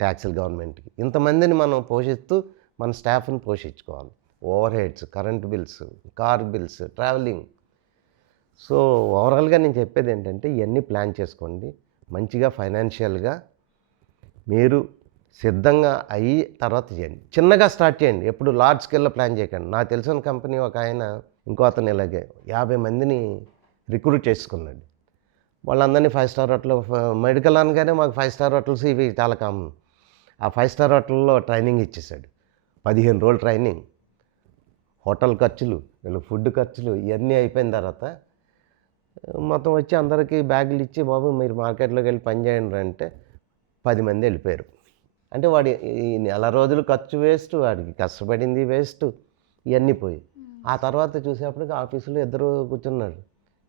ట్యాక్సులు గవర్నమెంట్కి. ఇంతమందిని మనం పోషిస్తూ మన స్టాఫ్ని పోషించుకోవాలి. Overheads, current bills, car bills, travelling. So ఓవరాల్గా నేను చెప్పేది ఏంటంటే ఇవన్నీ ప్లాన్ చేసుకోండి. మంచిగా ఫైనాన్షియల్గా మీరు సిద్ధంగా అయ్యి తర్వాత చేయండి. చిన్నగా స్టార్ట్ చేయండి, ఎప్పుడు లార్జ్ స్కేల్లో ప్లాన్ చేయకండి. నాకు తెలిసిన కంపెనీ ఒక ఆయన ఇంకో అతను ఇలాగే 50 మందిని రిక్రూట్ చేసుకున్నాడు. వాళ్ళందరినీ 5 స్టార్ హోటల్, మెడికల్ అనగానే మాకు 5 స్టార్ హోటల్స్ ఇవి చాలా కామన్. ఆ 5 స్టార్ హోటల్లో ట్రైనింగ్ ఇచ్చేసాడు. 15 రోజులు ట్రైనింగ్, హోటల్ ఖర్చులు, వీళ్ళు ఫుడ్ ఖర్చులు ఇవన్నీ అయిపోయిన తర్వాత మొత్తం వచ్చి అందరికీ బ్యాగులు ఇచ్చి బాబు మీరు మార్కెట్లోకి వెళ్ళి పని చేయండి అంటే 10 మంది వెళ్ళిపోయారు. అంటే వాడి ఈ నెల రోజులు ఖర్చు వేస్ట్, వాడికి కష్టపడింది వేస్ట్, ఇవన్నీ పోయి. ఆ తర్వాత చూసేప్పటికి ఆఫీసులో 2 కూర్చున్నాడు,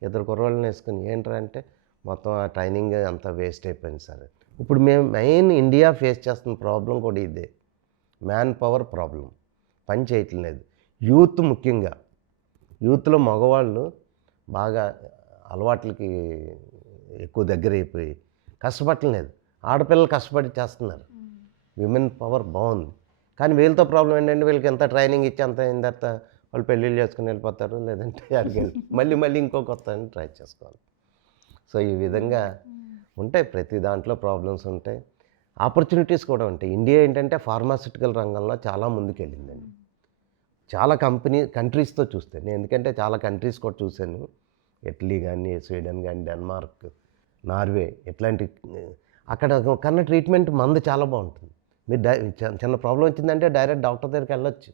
2 కుర్రోళ్ళని వేసుకుని. ఏంట్రా అంటే మొత్తం ఆ ట్రైనింగ్ అంతా వేస్ట్ అయిపోయింది సార్. ఇప్పుడు మేము మెయిన్ ఇండియా ఫేస్ చేస్తున్న ప్రాబ్లం కూడా ఇదే, మ్యాన్ పవర్ ప్రాబ్లం. పని చేయట్లేదు. యూత్ ముఖ్యంగా, యూత్లో మగవాళ్ళు బాగా అలవాట్లకి ఎక్కువ దగ్గర అయిపోయి కష్టపడలేదు. ఆడపిల్లలు కష్టపడి చేస్తున్నారు. విమెన్ పవర్ బాగుంది. కానీ వీళ్ళతో ప్రాబ్లం ఏంటంటే వీళ్ళకి ఎంత ట్రైనింగ్ ఇచ్చి అంత అయిన తర్వాత వాళ్ళు పెళ్ళిళ్ళు చేసుకుని వెళ్ళిపోతారు, లేదంటే అడిగి మళ్ళీ ఇంకో కొత్త ట్రై చేసుకోవాలి. సో ఈ విధంగా ఉంటాయి, ప్రతి దాంట్లో ప్రాబ్లమ్స్ ఉంటాయి, ఆపర్చునిటీస్ కూడా ఉంటాయి. ఇండియా ఏంటంటే ఫార్మాస్యూటికల్ రంగంలో చాలా ముందుకెళ్ళిందండి. చాలా కంట్రీస్తో చూస్తే, నేను ఎందుకంటే చాలా కంట్రీస్ కూడా చూశాను. ఇటలీ కానీ, స్వీడన్ కానీ, డెన్మార్క్, నార్వే, ఇట్లాంటి అక్కడ కన్నా ట్రీట్మెంట్ మంది చాలా బాగుంటుంది. మీరు చిన్న ప్రాబ్లం వచ్చిందంటే డైరెక్ట్ డాక్టర్ దగ్గరికి వెళ్ళొచ్చు.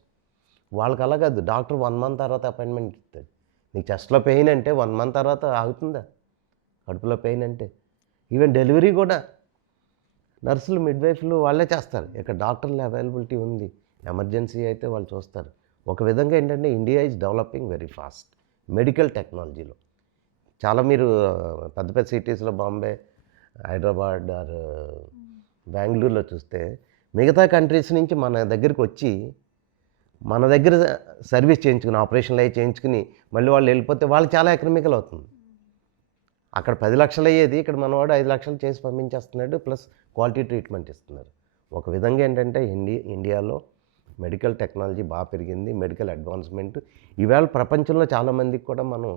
వాళ్ళకి అలా కాదు, డాక్టర్ 1 మంత్ తర్వాత అపాయింట్మెంట్ ఇస్తాడు. నీకు చెస్ట్లో పెయిన్ అంటే 1 మంత్ తర్వాత ఆగుతుందా? కడుపులో పెయిన్ అంటే ఈవెన్ డెలివరీ కూడా నర్సులు, మిడ్వైఫ్లు వాళ్ళే చేస్తారు. ఇక్కడ డాక్టర్లు అవైలబిలిటీ ఉంది, ఎమర్జెన్సీ అయితే వాళ్ళు చూస్తారు. ఒక విధంగా ఏంటంటే India is developing very fast medical టెక్నాలజీలో. చాలా మీరు పెద్ద పెద్ద సిటీస్లో, బాంబే, హైదరాబాద్ ఆర్ బెంగళూరులో చూస్తే మిగతా కంట్రీస్ నుంచి మన దగ్గరికి వచ్చి మన దగ్గర సర్వీస్ చేయించుకుని, ఆపరేషన్లు అవి చేయించుకుని మళ్ళీ వాళ్ళు వెళ్ళిపోతే వాళ్ళకి చాలా ఎకనామికల్ అవుతుంది. అక్కడ 10 లక్షలు అయ్యేది ఇక్కడ మనవాడు 5 లక్షలు చేసి పంపించేస్తున్నాడు, ప్లస్ క్వాలిటీ ట్రీట్మెంట్ ఇస్తున్నారు. ఒక విధంగా ఏంటంటే ఇండియాలో మెడికల్ టెక్నాలజీ బాగా పెరిగింది, మెడికల్ అడ్వాన్స్మెంట్. ఈవేళ ప్రపంచంలో చాలామందికి కూడా మనం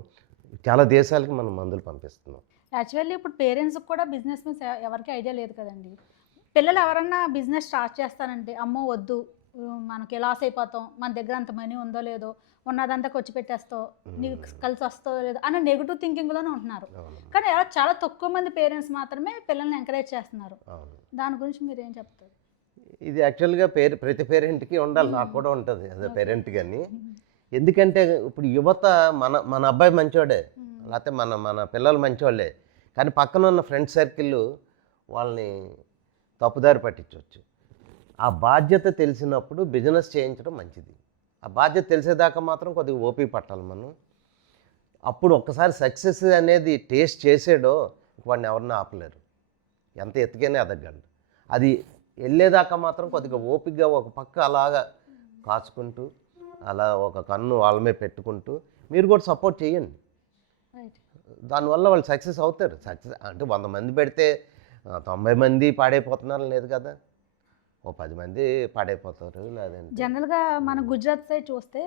చాలా దేశాలకి మనం మందులు పంపిస్తున్నాం. యాక్చువల్లీ ఇప్పుడు పేరెంట్స్కి కూడా బిజినెస్ మీద ఎవరికి ఐడియా లేదు కదండి. పిల్లలు ఎవరన్నా బిజినెస్ స్టార్ట్ చేస్తానంటే అమ్మో వద్దు, మనకి లాస్ అయిపోతాం, మన దగ్గర అంత మనీ ఉందో లేదో, ఉన్నదంతా ఖర్చు పెట్టేస్తావు, నీకు కలిసి వస్తుందో లేదో అన్న నెగిటివ్ థింకింగ్లోనే ఉంటున్నారు. కానీ చాలా తక్కువ మంది పేరెంట్స్ మాత్రమే పిల్లల్ని ఎంకరేజ్ చేస్తున్నారు. దాని గురించి మీరు ఏం చెప్తారు? ఇది యాక్చువల్గా ప్రతి పేరెంట్కి ఉండాలి, నాకు కూడా ఉంటుంది అదే పేరెంట్. కానీ ఎందుకంటే ఇప్పుడు యువత మన అబ్బాయి మంచోడే, లేకపోతే మన పిల్లలు మంచోళ్ళే, కానీ పక్కన ఉన్న ఫ్రెండ్ సర్కిల్ వాళ్ళని తప్పుదారి పట్టించవచ్చు. ఆ బాధ్యత తెలిసినప్పుడు బిజినెస్ చేయించడం మంచిది. ఆ బాధ్యత తెలిసేదాకా మాత్రం కొద్దిగా ఓపిక పట్టాలి మనం. అప్పుడు ఒక్కసారి సక్సెస్ అనేది టేస్ట్ చేసాడో వాడిని ఎవరిని ఆపలేరు, ఎంత ఎత్తుకైనా ఎదగలడు. అది వెళ్ళేదాకా మాత్రం కొద్దిగా ఓపికగా ఒక పక్క అలాగా కాచుకుంటూ, అలా ఒక కన్ను వాళ్ళ మీద పెట్టుకుంటూ మీరు కూడా సపోర్ట్ చేయండి. దానివల్ల వాళ్ళు సక్సెస్ అవుతారు. సక్సెస్ అంటే 100 మంది పెడితే 90 మంది పాడైపోతున్నారు లేదు కదా, ఓ 10 మంది పాడైపోతారు. లేదంటే జనరల్గా మన గుజరాత్ సైడ్ చూస్తే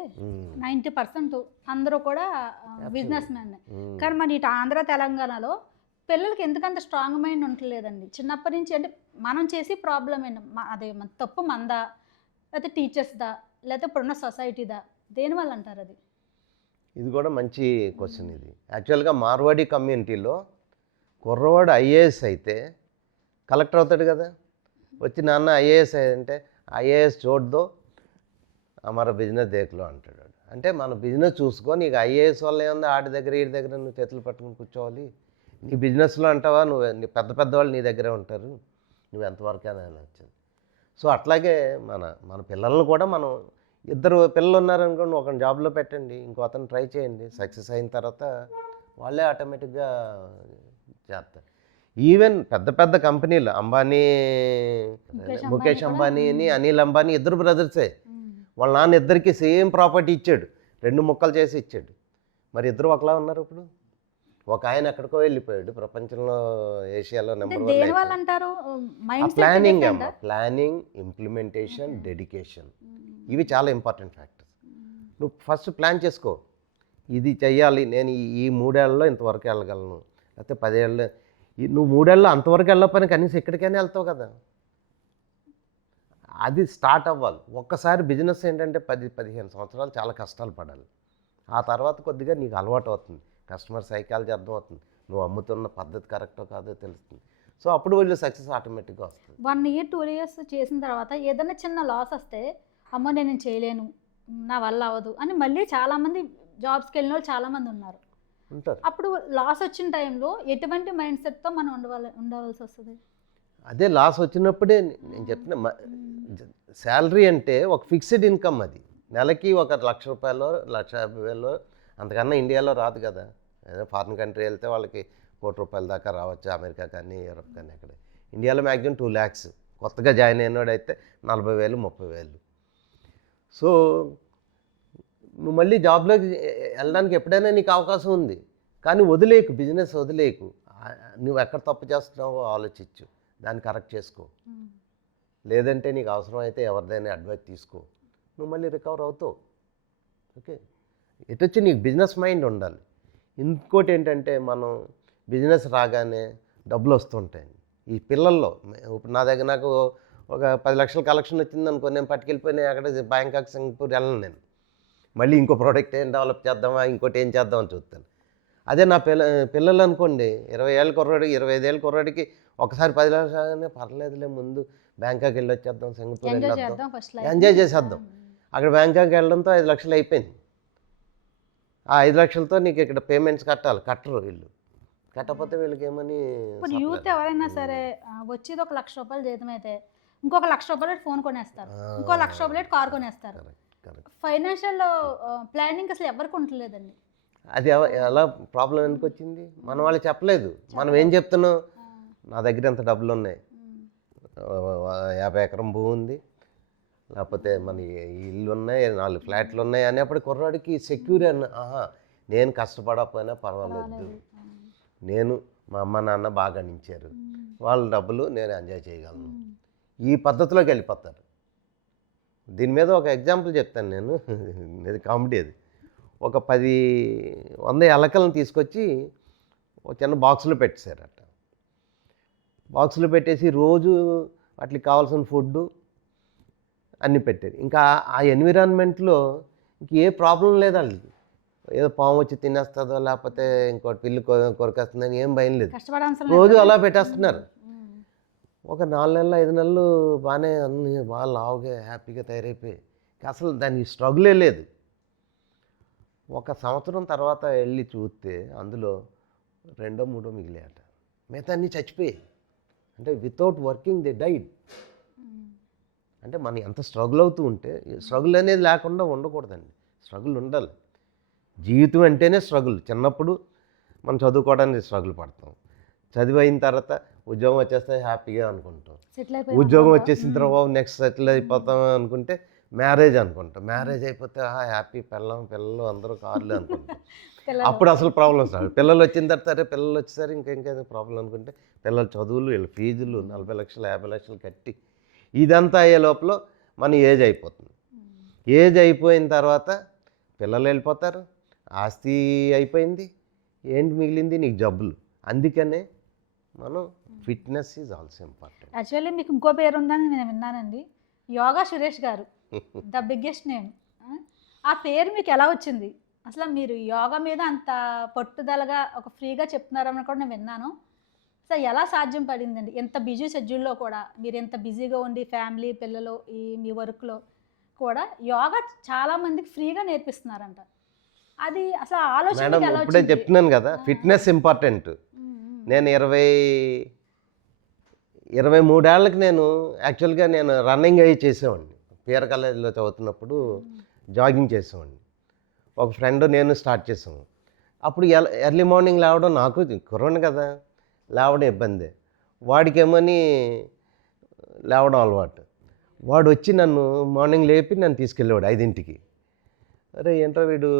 90% అందరూ కూడా బిజినెస్ మ్యాన్. కానీ మన ఇటు ఆంధ్ర, తెలంగాణలో పిల్లలకి ఎందుకంత స్ట్రాంగ్ మైండ్ ఉండలేదండి. చిన్నప్పటి నుంచి అంటే మనం చేసి ప్రాబ్లం ఏంటి, అదే మన తప్పు మందా, లేకపోతే టీచర్స్దా, లేకపోతే ఇప్పుడున్న సొసైటీదా, దేనివల్ల అంటారు? అది ఇది కూడా మంచి క్వశ్చన్. ఇది యాక్చువల్గా మార్వాడి కమ్యూనిటీలో కుర్రవాడు ఐఏఎస్ అయితే కలెక్టర్ అవుతాడు కదా, వచ్చి నాన్న ఐఏఎస్ అంటే ఐఏఎస్ చూడదో అమర బిజినెస్ దేకులో అంటాడు. అంటే మన బిజినెస్ చూసుకో, నీకు ఐఏఎస్ వల్ల ఏముంది, ఆడి దగ్గర వీడి దగ్గర నువ్వు చేతులు పట్టుకుని కూర్చోవాలి. నీ బిజినెస్లో అంటావా, నీ పెద్ద వాళ్ళు నీ దగ్గరే ఉంటారు, నువ్వు ఎంతవరకు అని వచ్చింది. సో అట్లాగే మన పిల్లలను కూడా మనం, 2 పిల్లలు ఉన్నారనుకోండి, ఒకరిని జాబ్లో పెట్టండి, ఇంకో అతను ట్రై చేయండి. సక్సెస్ అయిన తర్వాత వాళ్ళే ఆటోమేటిక్గా చేస్తారు. ఈవెన్ పెద్ద కంపెనీలు అంబానీ, ముఖేష్ అంబానీని, అనిల్ అంబానీ 2 బ్రదర్సే. వాళ్ళ నాన్న 2కి సేమ్ ప్రాపర్టీ ఇచ్చాడు, 2 ముక్కలు చేసి ఇచ్చాడు. మరి 2 ఒకలా ఉన్నారు. ఇప్పుడు ఒక ఆయన ఎక్కడికో వెళ్ళిపోయాడు, ప్రపంచంలో ఏషియాలో నెంబర్ 1 అంటారు. ప్లానింగ్ అమ్మా, ప్లానింగ్, ఇంప్లిమెంటేషన్, డెడికేషన్, ఇవి చాలా ఇంపార్టెంట్ ఫ్యాక్టర్స్. నువ్వు ఫస్ట్ ప్లాన్ చేసుకో, ఇది చెయ్యాలి, నేను ఈ 3 ఏళ్లలో ఇంతవరకు వెళ్ళగలను, లేకపోతే 10 ఏళ్ళు. నువ్వు 3 ఏళ్ళలో అంతవరకు వెళ్ళకపోయినా కనీసం ఎక్కడికైనా వెళ్తావు కదా, అది స్టార్ట్ అవ్వాలి. ఒక్కసారి బిజినెస్ ఏంటంటే 10-15 సంవత్సరాలు చాలా కష్టాలు పడాలి. ఆ తర్వాత కొద్దిగా నీకు అలవాటు అవుతుంది, కస్టమర్ సైకాలజీ అర్థమవుతుంది, నువ్వు అమ్ముతున్న పద్ధతి కరెక్టో కాదో తెలుస్తుంది. సో అప్పుడు వీళ్ళు సక్సెస్ ఆటోమేటిక్గా వస్తుంది. 1 year 2 years చేసిన తర్వాత ఏదైనా చిన్న లాస్ వస్తే అమ్మో నేను చేయలేను, నా వల్ల అవ్వదు అని మళ్ళీ చాలామంది జాబ్స్కి వెళ్ళిన వాళ్ళు చాలామంది ఉన్నారు. అప్పుడు లాస్ వచ్చిన టైంలో ఎటువంటి మైండ్ సెట్తో మనం ఉండవలసి వస్తుంది? అదే లాస్ వచ్చినప్పుడే నేను చెప్పిన, శాలరీ అంటే ఒక ఫిక్స్డ్ ఇన్కమ్, అది నెలకి ఒక ₹1,00,000, ₹1,50,000, అంతకన్నా ఇండియాలో రాదు కదా. ఏదో ఫారిన్ కంట్రీ వెళ్తే వాళ్ళకి ₹1,00,00,000 దాకా రావచ్చు, అమెరికా కానీ యూరప్ కానీ. అక్కడ ఇండియాలో మ్యాక్సిమం 2 lakhs, కొత్తగా జాయిన్ అయినోడైతే 40,000, 30,000. సో నువ్వు మళ్ళీ జాబ్లోకి వెళ్ళడానికి ఎప్పుడైనా నీకు అవకాశం ఉంది, కానీ వదిలేకు, బిజినెస్ వదిలేకు. నువ్వు ఎక్కడ తప్పు చేస్తున్నావో ఆలోచించు, దాన్ని కరెక్ట్ చేసుకో. లేదంటే నీకు అవసరం అయితే ఎవరిదైనా అడ్వైస్ తీసుకో, నువ్వు మళ్ళీ రికవర్ అవుతావు. ఓకే, ఎటొచ్చి నీకు బిజినెస్ మైండ్ ఉండాలి. ఇంకోటి ఏంటంటే మనం బిజినెస్ రాగానే డబ్బులు వస్తుంటాయండి ఈ పిల్లల్లో. ఇప్పుడు నా దగ్గర నాకు ఒక 10 లక్షల కలెక్షన్ వచ్చింది అనుకో, నేను పట్టుకెళ్ళిపోయినా అక్కడ బ్యాంకాక్, సింగపూర్ వెళ్ళను నేను. మళ్ళీ ఇంకో ప్రోడక్ట్ ఏం డెవలప్ చేద్దామా, ఇంకోటి ఏం చేద్దామని చూస్తాను. అదే నా పిల్లలు అనుకోండి, 20 ఏళ్ళ కుర్రాడికి, 25 ఏళ్ళ కుర్రాడికి ఒకసారి 10 లక్షలు పర్లేదులే, ముందు బ్యాంకాక్ వెళ్ళి వచ్చేద్దాం, సింగపూర్ వెళ్ళొద్దాం, ఎంజాయ్ చేసేద్దాం. అక్కడ బ్యాంకాక్ వెళ్ళడంతో 5 లక్షలు అయిపోయింది. ఆ 5 లక్షలతో నీకు ఇక్కడ పేమెంట్స్ కట్టరు వీళ్ళు. కట్టకపోతే వీళ్ళకి ఏమని. ఇప్పుడు యూత్ ఎవరైనా సరే వచ్చేది ఒక ₹1,00,000 జీతం అయితే ఇంకొక ₹1,00,000 ఫోన్ కొనేస్తారు, ఇంకో ₹1,00,000 కార్ కొనేస్తారు. ఫైనాన్షియల్ ప్లానింగ్ అసలు ఎవరికి ఉండలేదండి. అది ఎలా ప్రాబ్లం ఎందుకు వచ్చింది? మనం వాళ్ళు చెప్పలేదు. మనం ఏం చెప్తున్నాం, నా దగ్గర ఎంత డబ్బులు ఉన్నాయి, 50 ఎకరం భూమి ఉంది, లేకపోతే మన ఇల్లు ఉన్నాయి, 4 ఫ్లాట్లు ఉన్నాయి అనేప్పుడు కుర్రాడికి సెక్యూర్ అని, నేను కష్టపడకపోయినా పర్వాలేదు, నేను మా అమ్మ నాన్న బాగా గణించారు, వాళ్ళ డబ్బులు నేను ఎంజాయ్ చేయగలను, ఈ పద్ధతిలోకి వెళ్ళిపోతారు. దీని మీద ఒక ఎగ్జాంపుల్ చెప్తాను నేను, ఇది కామెడీ. అది ఒక 100 ఎలకలను తీసుకొచ్చి ఒక చిన్న బాక్సులో పెట్టేశారట. బాక్సులో పెట్టేసి రోజు వాటికి కావాల్సిన ఫుడ్డు అన్నీ పెట్టారు. ఇంకా ఆ ఎన్విరాన్మెంట్లో ఇంక ఏ ప్రాబ్లం లేదు వాళ్ళకి. ఏదో పాము వచ్చి తినేస్తుందో లేకపోతే ఇంకోటి పిల్లి కొరికేస్తుందని ఏం భయం లేదు. రోజు అలా పెట్టేస్తున్నారు. ఒక 4 నెలలు 5 నెలలు బాగానే అన్ని బాగా లావుగా హ్యాపీగా తయారైపోయి అసలు దానికి స్ట్రగులే లేదు. 1 సంవత్సరం తర్వాత వెళ్ళి చూస్తే అందులో 2 3 మిగిలాయట. మిగతా అన్నీ చచ్చిపోయాయి. అంటే వితౌట్ వర్కింగ్ దే డైడ్. అంటే మనం ఎంత స్ట్రగుల్ అవుతూ ఉంటే, స్ట్రగుల్ అనేది లేకుండా ఉండకూడదండి. స్ట్రగుల్ ఉండాలి. జీవితం అంటేనే స్ట్రగుల్. చిన్నప్పుడు మనం చదువుకోవడానికి స్ట్రగుల్ పడతాం, చదివి అయిన తర్వాత ఉద్యోగం వచ్చేస్తే హ్యాపీగా అనుకుంటాం, ఉద్యోగం వచ్చేసిన తర్వాత నెక్స్ట్ సెటిల్ అయిపోతాం అనుకుంటే మ్యారేజ్ అనుకుంటాం, మ్యారేజ్ అయిపోతే హ్యాపీ పిల్లలు అందరూ కార్లు అనుకుంటాం. అప్పుడు అసలు ప్రాబ్లమ్స్ రావు. పిల్లలు వచ్చిన తర్వాత సరే పిల్లలు వచ్చేసరి ఇంకేదో ప్రాబ్లం అనుకుంటే పిల్లల చదువులు, వీళ్ళ ఫీజులు 40 లక్షలు 50 లక్షలు కట్టి ఇదంతా అయ్యే లోపల మన ఏజ్ అయిపోతుంది. ఏజ్ అయిపోయిన తర్వాత పిల్లలు వెళ్ళిపోతారు, ఆస్తి అయిపోయింది, ఏంటి మిగిలింది నీకు జబ్బులు. అందుకనే మనం fitness is also important. Actually మీకు ఇంకో పేరు ఉందని నేను విన్నానండి, యోగా సురేష్ గారు, ద బిగ్గెస్ట్ నేమ్. ఆ పేరు మీకు ఎలా వచ్చింది? అసలు మీరు యోగా మీద అంత పట్టుదలగా ఒక ఫ్రీగా చెప్తున్నారని కూడా నేను విన్నాను. అసలు ఎలా సాధ్యం పడిందండి? ఎంత బిజీ షెడ్యూల్లో కూడా మీరు ఎంత బిజీగా ఉండి ఫ్యామిలీ, పిల్లలు, ఈ మీ వర్క్లో కూడా యోగా చాలామందికి ఫ్రీగా నేర్పిస్తున్నారంట. అది అసలు ఆలోచన ఎలా వచ్చింది? ఇప్పుడే చెప్తున్నాను కదా, ఫిట్నెస్ ఇంపార్టెంట్. నేను 23 ఏళ్ళకి నేను యాక్చువల్గా నేను రన్నింగ్ అయ్యి చేసేవాడిని. పిఆర్ కాలేజీలో చదువుతున్నప్పుడు జాగింగ్ చేసేవాడిని. ఒక ఫ్రెండ్ నేను స్టార్ట్ చేసాము. అప్పుడు ఎర్లీ మార్నింగ్ లేవడం, నాకు కుర్రాడిని కదా, లేవడం ఇబ్బంది. వాడికేమని లేవడం అలవాటు. వాడు వచ్చి నన్ను మార్నింగ్ లేపి నన్ను తీసుకెళ్ళేవాడు 5ంటికి. అరే ఏంట్రా వీడు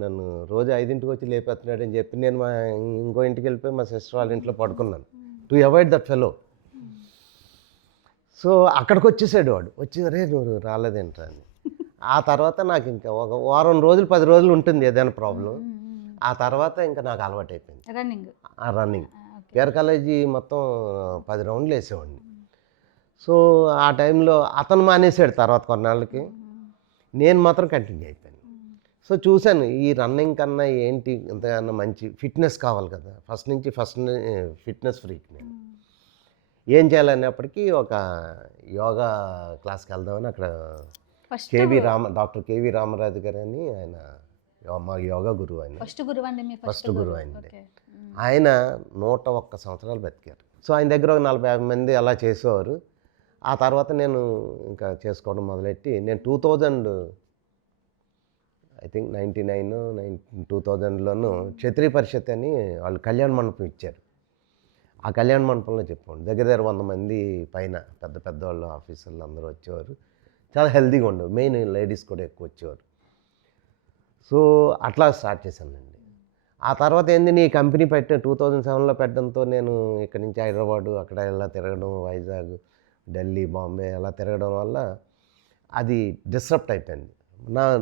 నన్ను రోజు 5ంటికి వచ్చి లేపేస్తున్నాడు అని చెప్పి నేను ఇంకో ఇంటికి వెళ్ళిపోయి మా సిస్టర్ వాళ్ళ ఇంట్లో పడుకున్నాను, to avoid that fellow. So అక్కడికి వచ్చేసాడు వాడు. వచ్చి అరే నువ్వు రాలేదేంట్రా అని. ఆ తర్వాత నాకు ఇంకా ఒక వారం రోజులు 10 రోజులు ఉంటుంది ఏదైనా ప్రాబ్లం. ఆ తర్వాత ఇంకా నాకు అలవాటు అయిపోయింది రన్నింగ్. పిఆర్ కాలేజీ మొత్తం 10 రౌండ్లు వేసేవాడిని. సో ఆ టైంలో అతను మానేసాడు తర్వాత కొన్నాళ్ళకి, నేను మాత్రం కంటిన్యూ అయిపోయాను. సో చూశాను ఈ రన్నింగ్ కన్నా ఏంటి ఇంతకన్నా మంచి ఫిట్నెస్ కావాలి కదా. ఫస్ట్ ఫిట్నెస్ ఫ్రీక్ నేను. ఏం చేయాలనేప్పటికీ ఒక యోగా క్లాస్కి వెళ్దామని అక్కడ డాక్టర్ కేవీ రామరాజు గారు అని ఆయన మా యోగా గురువు. ఆయన ఫస్ట్ గురువు ఆయన 101 సంవత్సరాలు బతికారు. సో ఆయన దగ్గర ఒక 40-50 మంది అలా చేసేవారు. ఆ తర్వాత నేను ఇంకా చేసుకోవడం మొదలెట్టి నేను 2000 ఐ థింక్ 2000లోనూ క్షత్రియ పరిషత్ అని వాళ్ళు కళ్యాణ మండపం ఇచ్చారు. ఆ కళ్యాణ మండపంలో చెప్పండి దగ్గర 100 మంది పైన పెద్దవాళ్ళు ఆఫీసర్లు అందరూ వచ్చేవారు. చాలా హెల్తీగా ఉండేవి, మెయిన్ లేడీస్ కూడా ఎక్కువ వచ్చేవారు. సో అట్లా స్టార్ట్ చేశానండి. ఆ తర్వాత ఏంది నీ కంపెనీ 2007లో పెట్టడంతో నేను ఇక్కడి నుంచి హైదరాబాదు అక్కడ ఇలా తిరగడం, వైజాగ్, ఢిల్లీ, బాంబే అలా తిరగడం వల్ల అది డిస్టర్బ్ అయిపోయింది.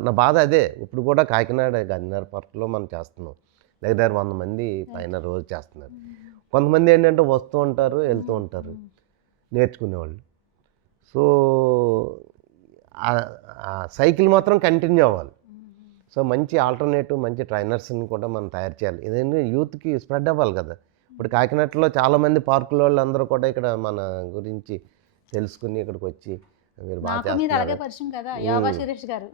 నా బాధ అదే. ఇప్పుడు కూడా కాకినాడ గాంధీనగర్ పార్క్లో మనం చేస్తున్నాం, దగ్గర 100 మంది పైన రోజు చేస్తున్నారు. కొంతమంది ఏంటంటే వస్తూ ఉంటారు, వెళ్తూ ఉంటారు నేర్చుకునేవాళ్ళు. సో ఆ సైకిల్ మాత్రం కంటిన్యూ అవ్వాలి. సో మంచి ఆల్టర్నేటివ్ మంచి ట్రైనర్స్ని కూడా మనం తయారు చేయాలి. ఇదేంటి యూత్కి స్ప్రెడ్ అవ్వాలి కదా. ఇప్పుడు కాకినాడలో చాలామంది పార్కుల వాళ్ళు అందరూ కూడా ఇక్కడ మన గురించి తెలుసుకుని ఇక్కడికి వచ్చి మీరు బాగా నాకు మీరు అలాగే చేస్తున్నారు. పరిచయం కదా, యోగా సురేష్ గారు.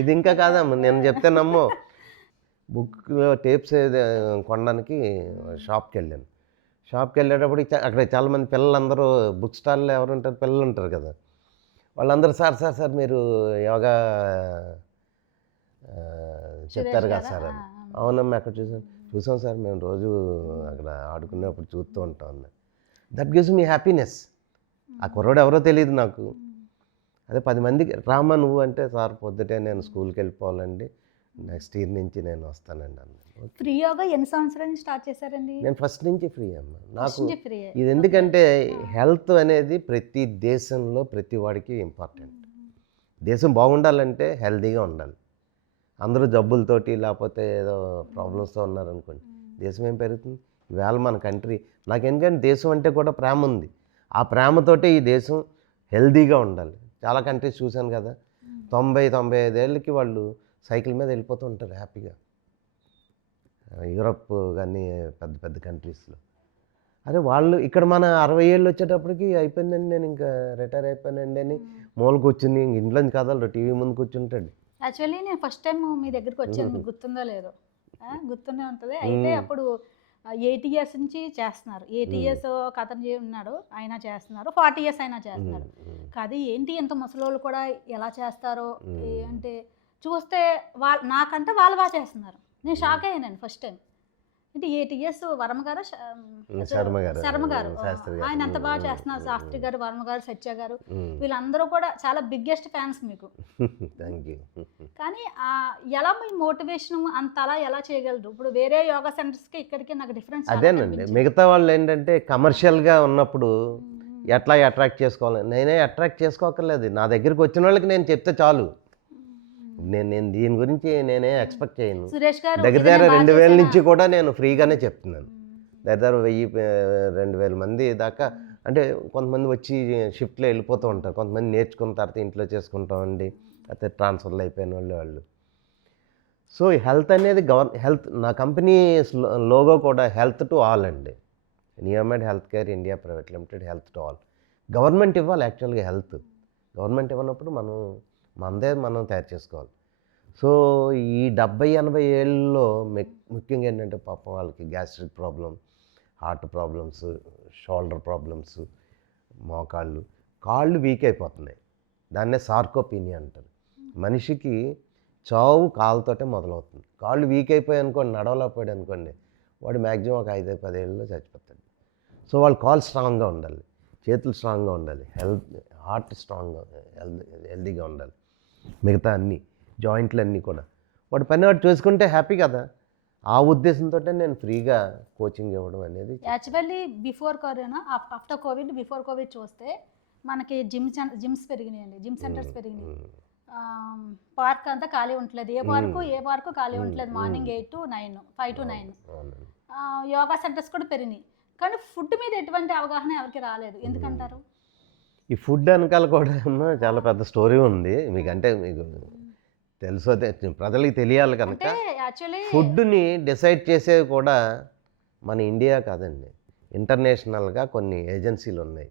ఇది ఇంకా కాదమ్మా, నేను చెప్తే నమ్మో. బుక్లో టేప్స్ కొనడానికి షాప్కి వెళ్ళాను. షాప్కి వెళ్ళేటప్పుడు అక్కడ చాలామంది పిల్లలందరూ బుక్ స్టాల్లో ఎవరు ఉంటారు, పిల్లలు ఉంటారు కదా. వాళ్ళందరూ సార్ మీరు యోగా చెప్తారు కదా సార్ అని. అవునమ్మా, అక్కడ చూసాం సార్, మేము రోజు అక్కడ ఆడుకునేప్పుడు చూస్తూ ఉంటాం అన్న. That gives me happiness. ఆ కుర్రోడు ఎవరో తెలియదు నాకు. అదే 10 మందికి రామ్మా నువ్వు అంటే, సార్ పొద్దుటే నేను స్కూల్కి వెళ్ళిపోవాలండి, నెక్స్ట్ ఇయర్ నుంచి నేను వస్తానండి అన్న. ఫ్రీ యోగా ఎన్ని సంవత్సరాల నుంచి స్టార్ట్ చేశారండి? నేను ఫస్ట్ నుంచి ఫ్రీ అమ్మ. నాకు ఫ్రీ. ఇది ఎందుకంటే హెల్త్ అనేది ప్రతి దేశంలో ప్రతి వాడికి ఇంపార్టెంట్. దేశం బాగుండాలంటే హెల్తీగా ఉండాలి. అందరూ జబ్బులతోటి లేకపోతే ఏదో ప్రాబ్లమ్స్తో ఉన్నారనుకోండి, దేశం ఏం పెరుగుతుంది? ఇవాళ మన కంట్రీ, నాకు ఎందుకంటే దేశం అంటే కూడా ప్రేమ ఉంది. ఆ ప్రేమతోటే ఈ దేశం హెల్తీగా ఉండాలి. చాలా కంట్రీస్ చూశాను కదా, 90-95 ఏళ్ళకి వాళ్ళు సైకిల్ మీద వెళ్ళిపోతూ ఉంటారు హ్యాపీగా. యూరప్ కానీ పెద్ద పెద్ద కంట్రీస్లో. అరే వాళ్ళు ఇక్కడ మన 60 ఏళ్ళు వచ్చేటప్పటికి అయిపోయిందండి, నేను ఇంకా రిటైర్ అయిపోయానండి అని మూల కూర్చుని ఇంట్లో కదలరు, టీవీ ముందు కూర్చుంటాడు. యాక్చువల్లీ నేను ఫస్ట్ టైం మీ దగ్గరికి వచ్చాను, మీకు గుర్తుందో లేదో, గుర్తుండే ఉంటుంది. అయితే అప్పుడు 80 ఇయర్స్ నుంచి చేస్తున్నారు. 80 ఇయర్స్ ఒక అతను ఉన్నాడు, ఆయన చేస్తున్నారు. 40 ఇయర్స్ అయినా చేస్తున్నాడు. కాదు ఏంటి ఎంత ముసలోళ్ళు కూడా ఎలా చేస్తారో అంటే చూస్తే నాకంటే వాళ్ళు బాగా చేస్తున్నారు. నేను షాక్ అయ్యానండి ఫస్ట్ టైం. అంటే 80 ఇయర్స్ వర్మ గారు, శర్మ గారు, ఆయన ఎంత బాగా చేస్తున్నారు. శాస్త్రి గారు, వర్మ గారు, సత్య గారు, వీళ్ళందరూ కూడా చాలా బిగ్గెస్ట్ ఫ్యాన్స్ మీకు. కానీ ఎలా మీ మోటివేషన్ అంత అలా ఎలా చేయగలరు? ఇప్పుడు వేరే యోగా సెంటర్స్కి ఇక్కడికి నాకు డిఫరెన్స్ అదేనండి. మిగతా వాళ్ళు ఏంటంటే కమర్షియల్గా ఉన్నప్పుడు ఎట్లా అట్రాక్ట్ చేసుకోవాలి, నేనే అట్రాక్ట్ చేసుకోకర్లేదు. నా దగ్గరికి వచ్చిన వాళ్ళకి నేను చెప్తే చాలు. నేను దీని గురించి నేనే ఎక్స్పెక్ట్ చేయను. సురేష్ గారు దగ్గర 2000 నుంచి కూడా నేను ఫ్రీగానే చెప్తున్నాను. దగ్గర 1000-2000 మంది దాకా. అంటే కొంతమంది వచ్చి షిఫ్ట్లో వెళ్ళిపోతూ ఉంటారు, కొంతమంది నేర్చుకున్న తర్వాత ఇంట్లో చేసుకుంటామండి, అయితే ట్రాన్స్ఫర్లు అయిపోయిన వాళ్ళు. సో హెల్త్ అనేది హెల్త్, నా కంపెనీ లోగో కూడా హెల్త్ టు ఆల్ అండి. Neomed health care India private limited, health to all. Government ఇవ్వాలి యాక్చువల్గా హెల్త్. గవర్నమెంట్ ఇవ్వనప్పుడు మనం తయారు చేసుకోవాలి. సో ఈ 70-80 ఏళ్ళలో ముఖ్యంగా ఏంటంటే పాపం వాళ్ళకి gastric problem, heart problems, shoulder problems, కాళ్ళు వీక్ అయిపోతున్నాయి. దాన్నే సార్కోపీనియా అంటారు. మనిషికి చావు కాలుతోటే మొదలవుతుంది. కాళ్ళు వీక్ అయిపోయాయి అనుకోండి, నడవలేకపోయాడు అనుకోండి, వాడు మ్యాక్సిమం ఒక 5-10 ఏళ్ళలో చచ్చిపోతాడు. సో వాళ్ళు కాళ్ళు స్ట్రాంగ్గా ఉండాలి, చేతులు స్ట్రాంగ్గా ఉండాలి, హార్ట్ స్ట్రాంగ్గా హెల్దీగా ఉండాలి. మిగతా అన్నీ జాయింట్లు అన్నీ కూడా వాడు పని వాడు చూసుకుంటే హ్యాపీ కదా. ఆ ఉద్దేశంతో నేను ఫ్రీగా కోచింగ్ ఇవ్వడం అనేది. Actually before corona, after Covid, before Covid చూస్తే మనకి జిమ్స్ పెరిగినాయండి, జిమ్ సెంటర్స్ పెరిగినాయి. పార్క్ అంతా ఖాళీ ఉండలేదు, ఏ పార్కు ఖాళీ ఉండలేదు. Morning 8 to 9, 5 to 9 yoga centres కూడా పెరిగినాయి. కానీ ఫుడ్ మీద ఎటువంటి అవగాహన ఎవరికి రాలేదు, ఎందుకంటారు? ఈ ఫుడ్ వెనకాల కూడా చాలా పెద్ద స్టోరీ ఉంది. మీకు తెలుసు, ప్రజలకి తెలియాలి కనుక. ఫుడ్ని డిసైడ్ చేసేవి కూడా మన ఇండియా కాదండి, ఇంటర్నేషనల్గా కొన్ని ఏజెన్సీలు ఉన్నాయి.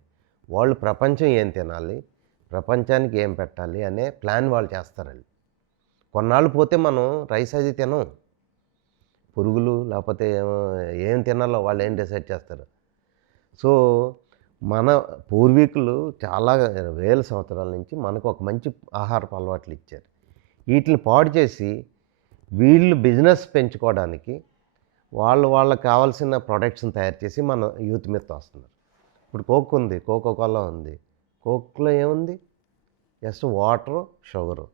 వాళ్ళు ప్రపంచం ఏం తినాలి, ప్రపంచానికి ఏం పెట్టాలి అనే ప్లాన్ వాళ్ళు చేస్తారండి. కొన్నాళ్ళు పోతే మనం రైస్ అది తినం, పురుగులు లేకపోతే ఏం తినాలో వాళ్ళు ఏం డిసైడ్ చేస్తారు. సో మన పూర్వీకులు చాలా వేల సంవత్సరాల నుంచి మనకు ఒక మంచి ఆహారపు అలవాట్లు ఇచ్చారు. వీటిని పాడు చేసి వీళ్ళు బిజినెస్ పెంచుకోవడానికి వాళ్ళకి కావాల్సిన ప్రొడక్ట్స్ని తయారు చేసి మన యూత్ మీద వస్తున్నారు. ఇప్పుడు కోక్ ఉంది, కోకోకోలా ఉంది. కోక్లో ఏముంది? Just water, sugar.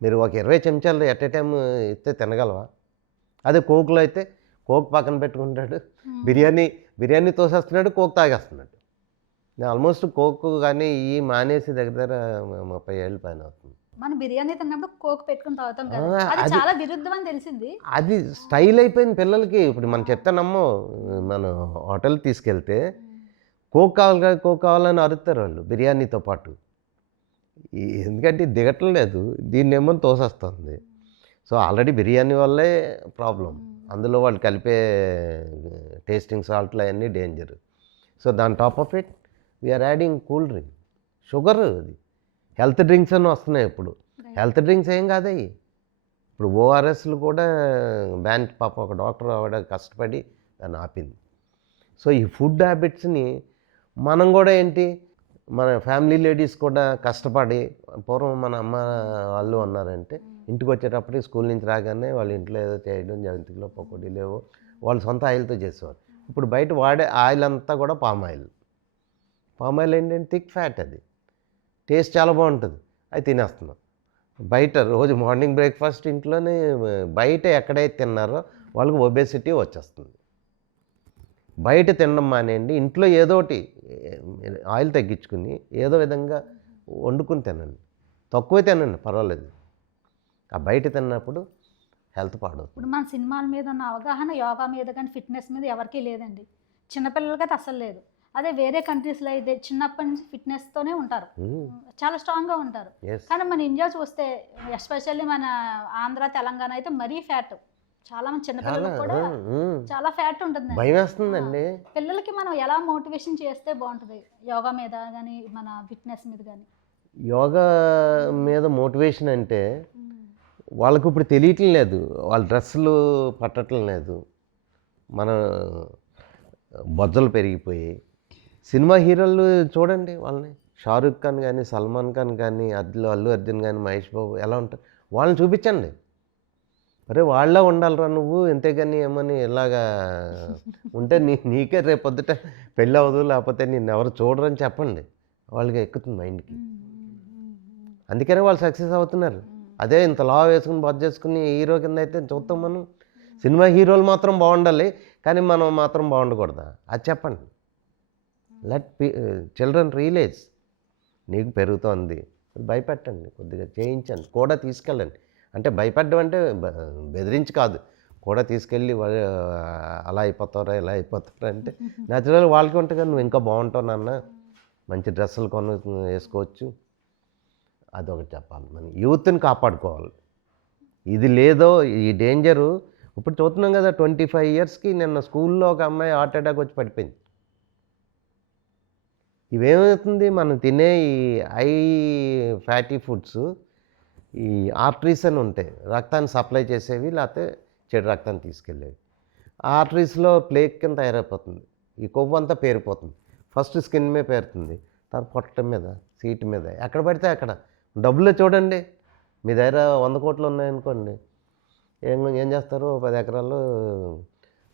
మీరు ఒక 20 చెంచాలు ఎట్ ఏ టైం ఇస్తే తినగలవా? అదే కోక్లో అయితే కోక్ పక్కన పెట్టుకుంటాడు, బిర్యానీ తోసేస్తున్నాడు, కోక్ తాగేస్తున్నాడు. నేను ఆల్మోస్ట్ కోక్ కానీ మానేసి దగ్గర 30 ఏళ్ళ పైన అవుతుంది. మనం బిర్యానీ తిన్నప్పుడు కోక్ పెట్టుకుని తాగుతాం కదా, ఆ, అది అది చాలా విరుద్ధం అని తెలిసింది. అది స్టైల్ అయిపోయింది పిల్లలకి. ఇప్పుడు మనం చెప్తానమ్మో, మనం హోటల్ తీసుకెళ్తే కోక్ కావాలి కదా, కోక్ కావాలని అరుస్తారు వాళ్ళు బిర్యానీతో పాటు. ఎందుకంటే ఇది దిగట్లేదు, దీన్నేమో తోసేస్తుంది. సో ఆల్రెడీ బిర్యానీ వల్లే ప్రాబ్లం. అందులో వాళ్ళు కలిపే టేస్టింగ్ సాల్ట్లు అవన్నీ డేంజర్. సో దాని top of it we are adding cool drink, sugar. అది హెల్త్ డ్రింక్స్ అని వస్తున్నాయి ఇప్పుడు. హెల్త్ డ్రింక్స్ ఏం కాదయ్యి. ఇప్పుడు ఓఆర్ఎస్లు కూడా బ్యాన్, పాప ఒక డాక్టర్ ఆవిడ కష్టపడి దాన్ని ఆపింది. సో ఈ ఫుడ్ హ్యాబిట్స్ని మనం కూడా ఏంటి, మన ఫ్యామిలీ లేడీస్ కూడా కష్టపడి, పూర్వం మన అమ్మ వాళ్ళు అన్నారంటే ఇంటికి వచ్చేటప్పటికి స్కూల్ నుంచి రాగానే వాళ్ళ ఇంట్లో ఏదో చేయడం, జంతికలో పకోడీలు ఏవో వాళ్ళు సొంత ఆయిల్తో చేసేవారు. ఇప్పుడు బయట వాడే ఆయిల్ అంతా కూడా పామ్ ఆయిల్. పామ్ ఆయిల్ ఏంటంటే థిక్ ఫ్యాట్, అది టేస్ట్ చాలా బాగుంటుంది, అది తినేస్తున్నాం. బయట రోజు మార్నింగ్ బ్రేక్ఫాస్ట్ ఇంట్లోనే, బయట ఎక్కడైతే తిన్నారో వాళ్ళకి ఒబేసిటీ వచ్చేస్తుంది. బయట తినడం మానేయండి, ఇంట్లో ఏదో ఒకటి ఆయిల్ తగ్గించుకుని ఏదో విధంగా వండుకుని తినండి, తక్కువే తినండి పర్వాలేదు. ఆ బయట తిన్నప్పుడు హెల్త్ పాడవుతుంది. ఇప్పుడు మన సినిమాల మీద ఉన్న అవగాహన యోగా మీద కానీ ఫిట్నెస్ మీద ఎవరికీ లేదండి. చిన్నపిల్లలకైతే అస్సలు లేదు. అదే వేరే కంట్రీస్లో అయితే చిన్నప్పటి నుంచి ఫిట్నెస్తోనే ఉంటారు, చాలా స్ట్రాంగ్గా ఉంటారు. ఎస్, కానీ మన ఇండియా చూస్తే ఎస్పెషల్లీ మన ఆంధ్ర తెలంగాణ అయితే మరీ ఫ్యాట్. చాలా మంది చిన్నపిల్లలకు కూడా చాలా ఫ్యాట్ ఉంటుంది. భయం వేస్తుందండి. పిల్లలకి మనం ఎలా మోటివేషన్ చేస్తే బాగుంటుంది యోగా మీద కానీ మన ఫిట్నెస్ మీద కానీ? యోగా మీద మోటివేషన్ అంటే వాళ్ళకు ఇప్పుడు తెలియటం లేదు, వాళ్ళ డ్రెస్సులు పట్టడం లేదు, మన బొజ్జలు పెరిగిపోయి. సినిమా హీరోలు చూడండి వాళ్ళని, షారూఖ్ ఖాన్ కానీ, సల్మాన్ ఖాన్ కానీ, అల్లు అర్జున్ కానీ, మహేష్ బాబు ఎలా ఉంటారు వాళ్ళని చూపించండి. అరే వాళ్ళ ఉండాలిరా నువ్వు, ఎంతేగాని ఏమని ఇలాగా ఉంటే నీకే రేపొద్దుట పెళ్ళి అవ్వదు, లేకపోతే నిన్ను ఎవరు చూడరని చెప్పండి, వాళ్ళకి ఎక్కుతుంది మైండ్కి. అందుకనే వాళ్ళు సక్సెస్ అవుతున్నారు. అదే ఇంత లా వేసుకుని బొజ్జ చేసుకుని హీరో కింద అయితే చూస్తాం మనం. సినిమా హీరోలు మాత్రం బాగుండాలి, కానీ మనం మాత్రం బాగుండకూడదా, అది చెప్పండి. లెట్ చిల్డ్రన్ రియలైజ్ నీకు పెరుగుతోంది, భయపెట్టండి, కొద్దిగా చేయించండి, కూడా తీసుకెళ్ళండి. అంటే భయపడ్డం అంటే బెదిరించి కాదు, కూడా తీసుకెళ్ళి అలా అయిపోతారా ఇలా అయిపోతారా అంటే న్యాచురల్గా వాళ్ళకి ఉంటుంది కదా, నువ్వు ఇంకా బాగుంటావు నాన్న, మంచి డ్రెస్సులు వేసుకోవచ్చు, అదొకటి చెప్పాలి. మన యూత్ని కాపాడుకోవాలి. ఇది లేదో ఈ డేంజరు ఇప్పుడు చూస్తున్నాం కదా. 25 ఇయర్స్కి నిన్న స్కూల్లో ఒక అమ్మాయి హార్ట్ అటాక్ వచ్చి పడిపోయింది. ఇవేమవుతుంది, మనం తినే ఈ హై ఫ్యాటీ ఫుడ్స్, ఈ ఆర్టరీస్ అని ఉంటాయి, రక్తాన్ని సప్లై చేసేవి, లేకపోతే చెడు రక్తాన్ని తీసుకెళ్ళేవి. ఆ ఆర్టరీస్లో ప్లేక్ కింద తయారైపోతుంది, ఈ కొవ్వు అంతా పేరిపోతుంది. ఫస్ట్ స్కిన్ మీద పేరుతుంది, తర్వాత పొట్ట మీద, సీటు మీద, ఎక్కడ పడితే అక్కడ. డబ్బులే చూడండి, మీ దగ్గర 100 కోట్లు ఉన్నాయనుకోండి, ఏం చేస్తారు, 10 ఎకరాలు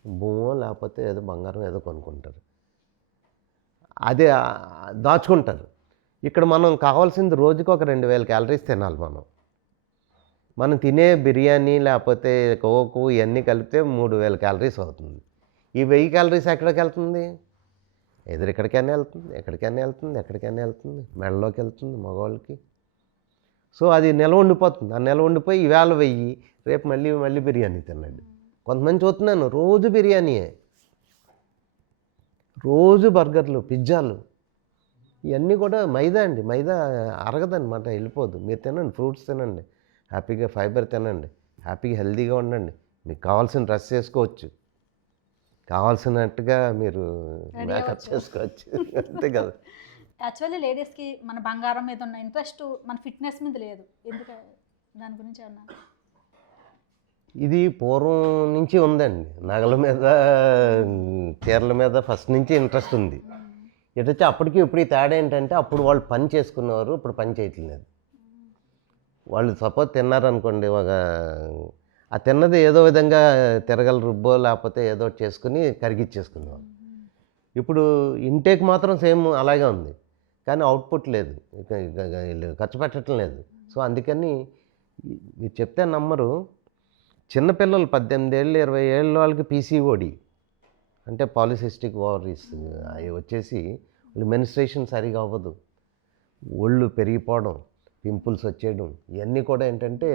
భూమో లేకపోతే ఏదో బంగారం ఏదో కొనుక్కుంటారు, అదే దాచుకుంటారు. ఇక్కడ మనం కావాల్సింది రోజుకి ఒక 2000 క్యాలరీస్ తినాలి. మనం తినే బిర్యానీ లేకపోతే కోకు ఇవన్నీ కలిపితే 3000 క్యాలరీస్ అవుతుంది. ఈ 1000 క్యాలరీస్ ఎక్కడికి వెళ్తుంది? ఎక్కడికైనా వెళ్తుంది, ఎక్కడికైనా వెళ్తుంది, మెడలోకి వెళ్తుంది మగవాళ్ళకి. సో అది నిల్వ ఉండిపోతుంది. ఆ నిల్వ ఉండిపోయి ఈవేళ 1000, రేపు మళ్ళీ బిర్యానీ తిన్నాడు. కొంతమంది చూస్తున్నాను రోజు బిర్యానీయే, రోజు బర్గర్లు, పిజ్జాలు, ఇవన్నీ కూడా మైదా అండి. మైదా అరగదనమాట, వెళ్ళిపోదు. మీరు తినండి, ఫ్రూట్స్ తినండి, హ్యాపీగా ఫైబర్ తినండి, హ్యాపీగా హెల్తీగా ఉండండి, మీకు కావాల్సిన డ్రెస్ చేసుకోవచ్చు, కావాల్సినట్టుగా మీరు మేకప్ చేసుకోవచ్చు, అంతే కదా. యాక్చువల్లీ లేడీస్కి మన బంగారం మీద ఉన్న ఇంట్రెస్ట్ మన ఫిట్నెస్ మీద లేదు, ఎందుకు? దాని గురించి అన్నా. ఇది పూర్వం నుంచి ఉందండి, నగల మీద, చీరల మీద ఫస్ట్ నుంచి ఇంట్రెస్ట్ ఉంది. ఎటొచ్చి అప్పటికి ఇప్పుడు ఈ తేడా ఏంటంటే, అప్పుడు వాళ్ళు పని చేసుకునేవారు, ఇప్పుడు పని చేయట్లేదు. వాళ్ళు సపోజ్ తిన్నారనుకోండి, ఆ తిన్నది ఏదో విధంగా తిరగల రుబ్బో లేకపోతే ఏదో చేసుకుని కరిగిచ్చేసుకునేవాళ్ళు. ఇప్పుడు ఇంటేక్ మాత్రం సేమ్ అలాగే ఉంది, కానీ అవుట్పుట్ లేదు, ఖర్చు పెట్టడం లేదు. సో అందుకని మీరు చెప్తే నమ్మరు, చిన్నపిల్లలు 18 ఏళ్ళు 20 ఏళ్ళ వాళ్ళకి పీసీఓడి అంటే పాలిసిస్టిక్ ఓవరీస్ అవి వచ్చేసి వాళ్ళు మెన్స్ట్రేషన్ సరిగా అవ్వదు, ఒళ్ళు పెరిగిపోవడం, పింపుల్స్ వచ్చేయడం, ఇవన్నీ కూడా ఏంటంటే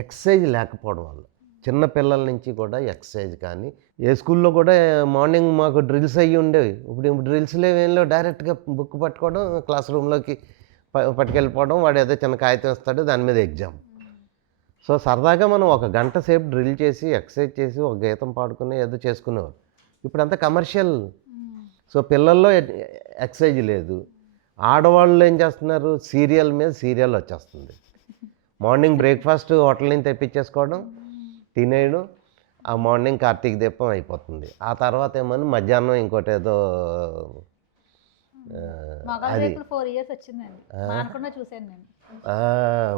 ఎక్సర్సైజ్ లేకపోవడం వల్ల. చిన్న పిల్లల నుంచి కూడా ఎక్సర్సైజ్ కానీ, ఏ స్కూల్లో కూడా మార్నింగ్ మాకు డ్రిల్స్ అయ్యి ఉండేవి. ఇప్పుడు డ్రిల్స్ లేవేంలో డైరెక్ట్గా బుక్ పట్టుకోవడం, క్లాస్ రూమ్లోకి పట్టుకెళ్ళిపోవడం, వాడు ఏదో చిన్న కాగితం ఇస్తాడు, దాని మీద ఎగ్జామ్. సో సరదాగా మనం ఒక గంట సేపు డ్రిల్ చేసి ఎక్సర్సైజ్ చేసి ఒక గీతం పాడుకుని ఏదో చేసుకునేవారు. ఇప్పుడు అంతా కమర్షియల్. సో పిల్లల్లో ఎక్సర్సైజ్ లేదు. ఆడవాళ్ళు ఏం చేస్తున్నారు, సీరియల్ మీద సీరియల్ వచ్చేస్తుంది. మార్నింగ్ బ్రేక్ఫాస్ట్ హోటల్ నుంచి తెప్పించేసుకోవడం, తినేయడం, ఆ మార్నింగ్ కార్తీక దీపం అయిపోతుంది. ఆ తర్వాత ఏమని మధ్యాహ్నం ఇంకోటి ఏదో అది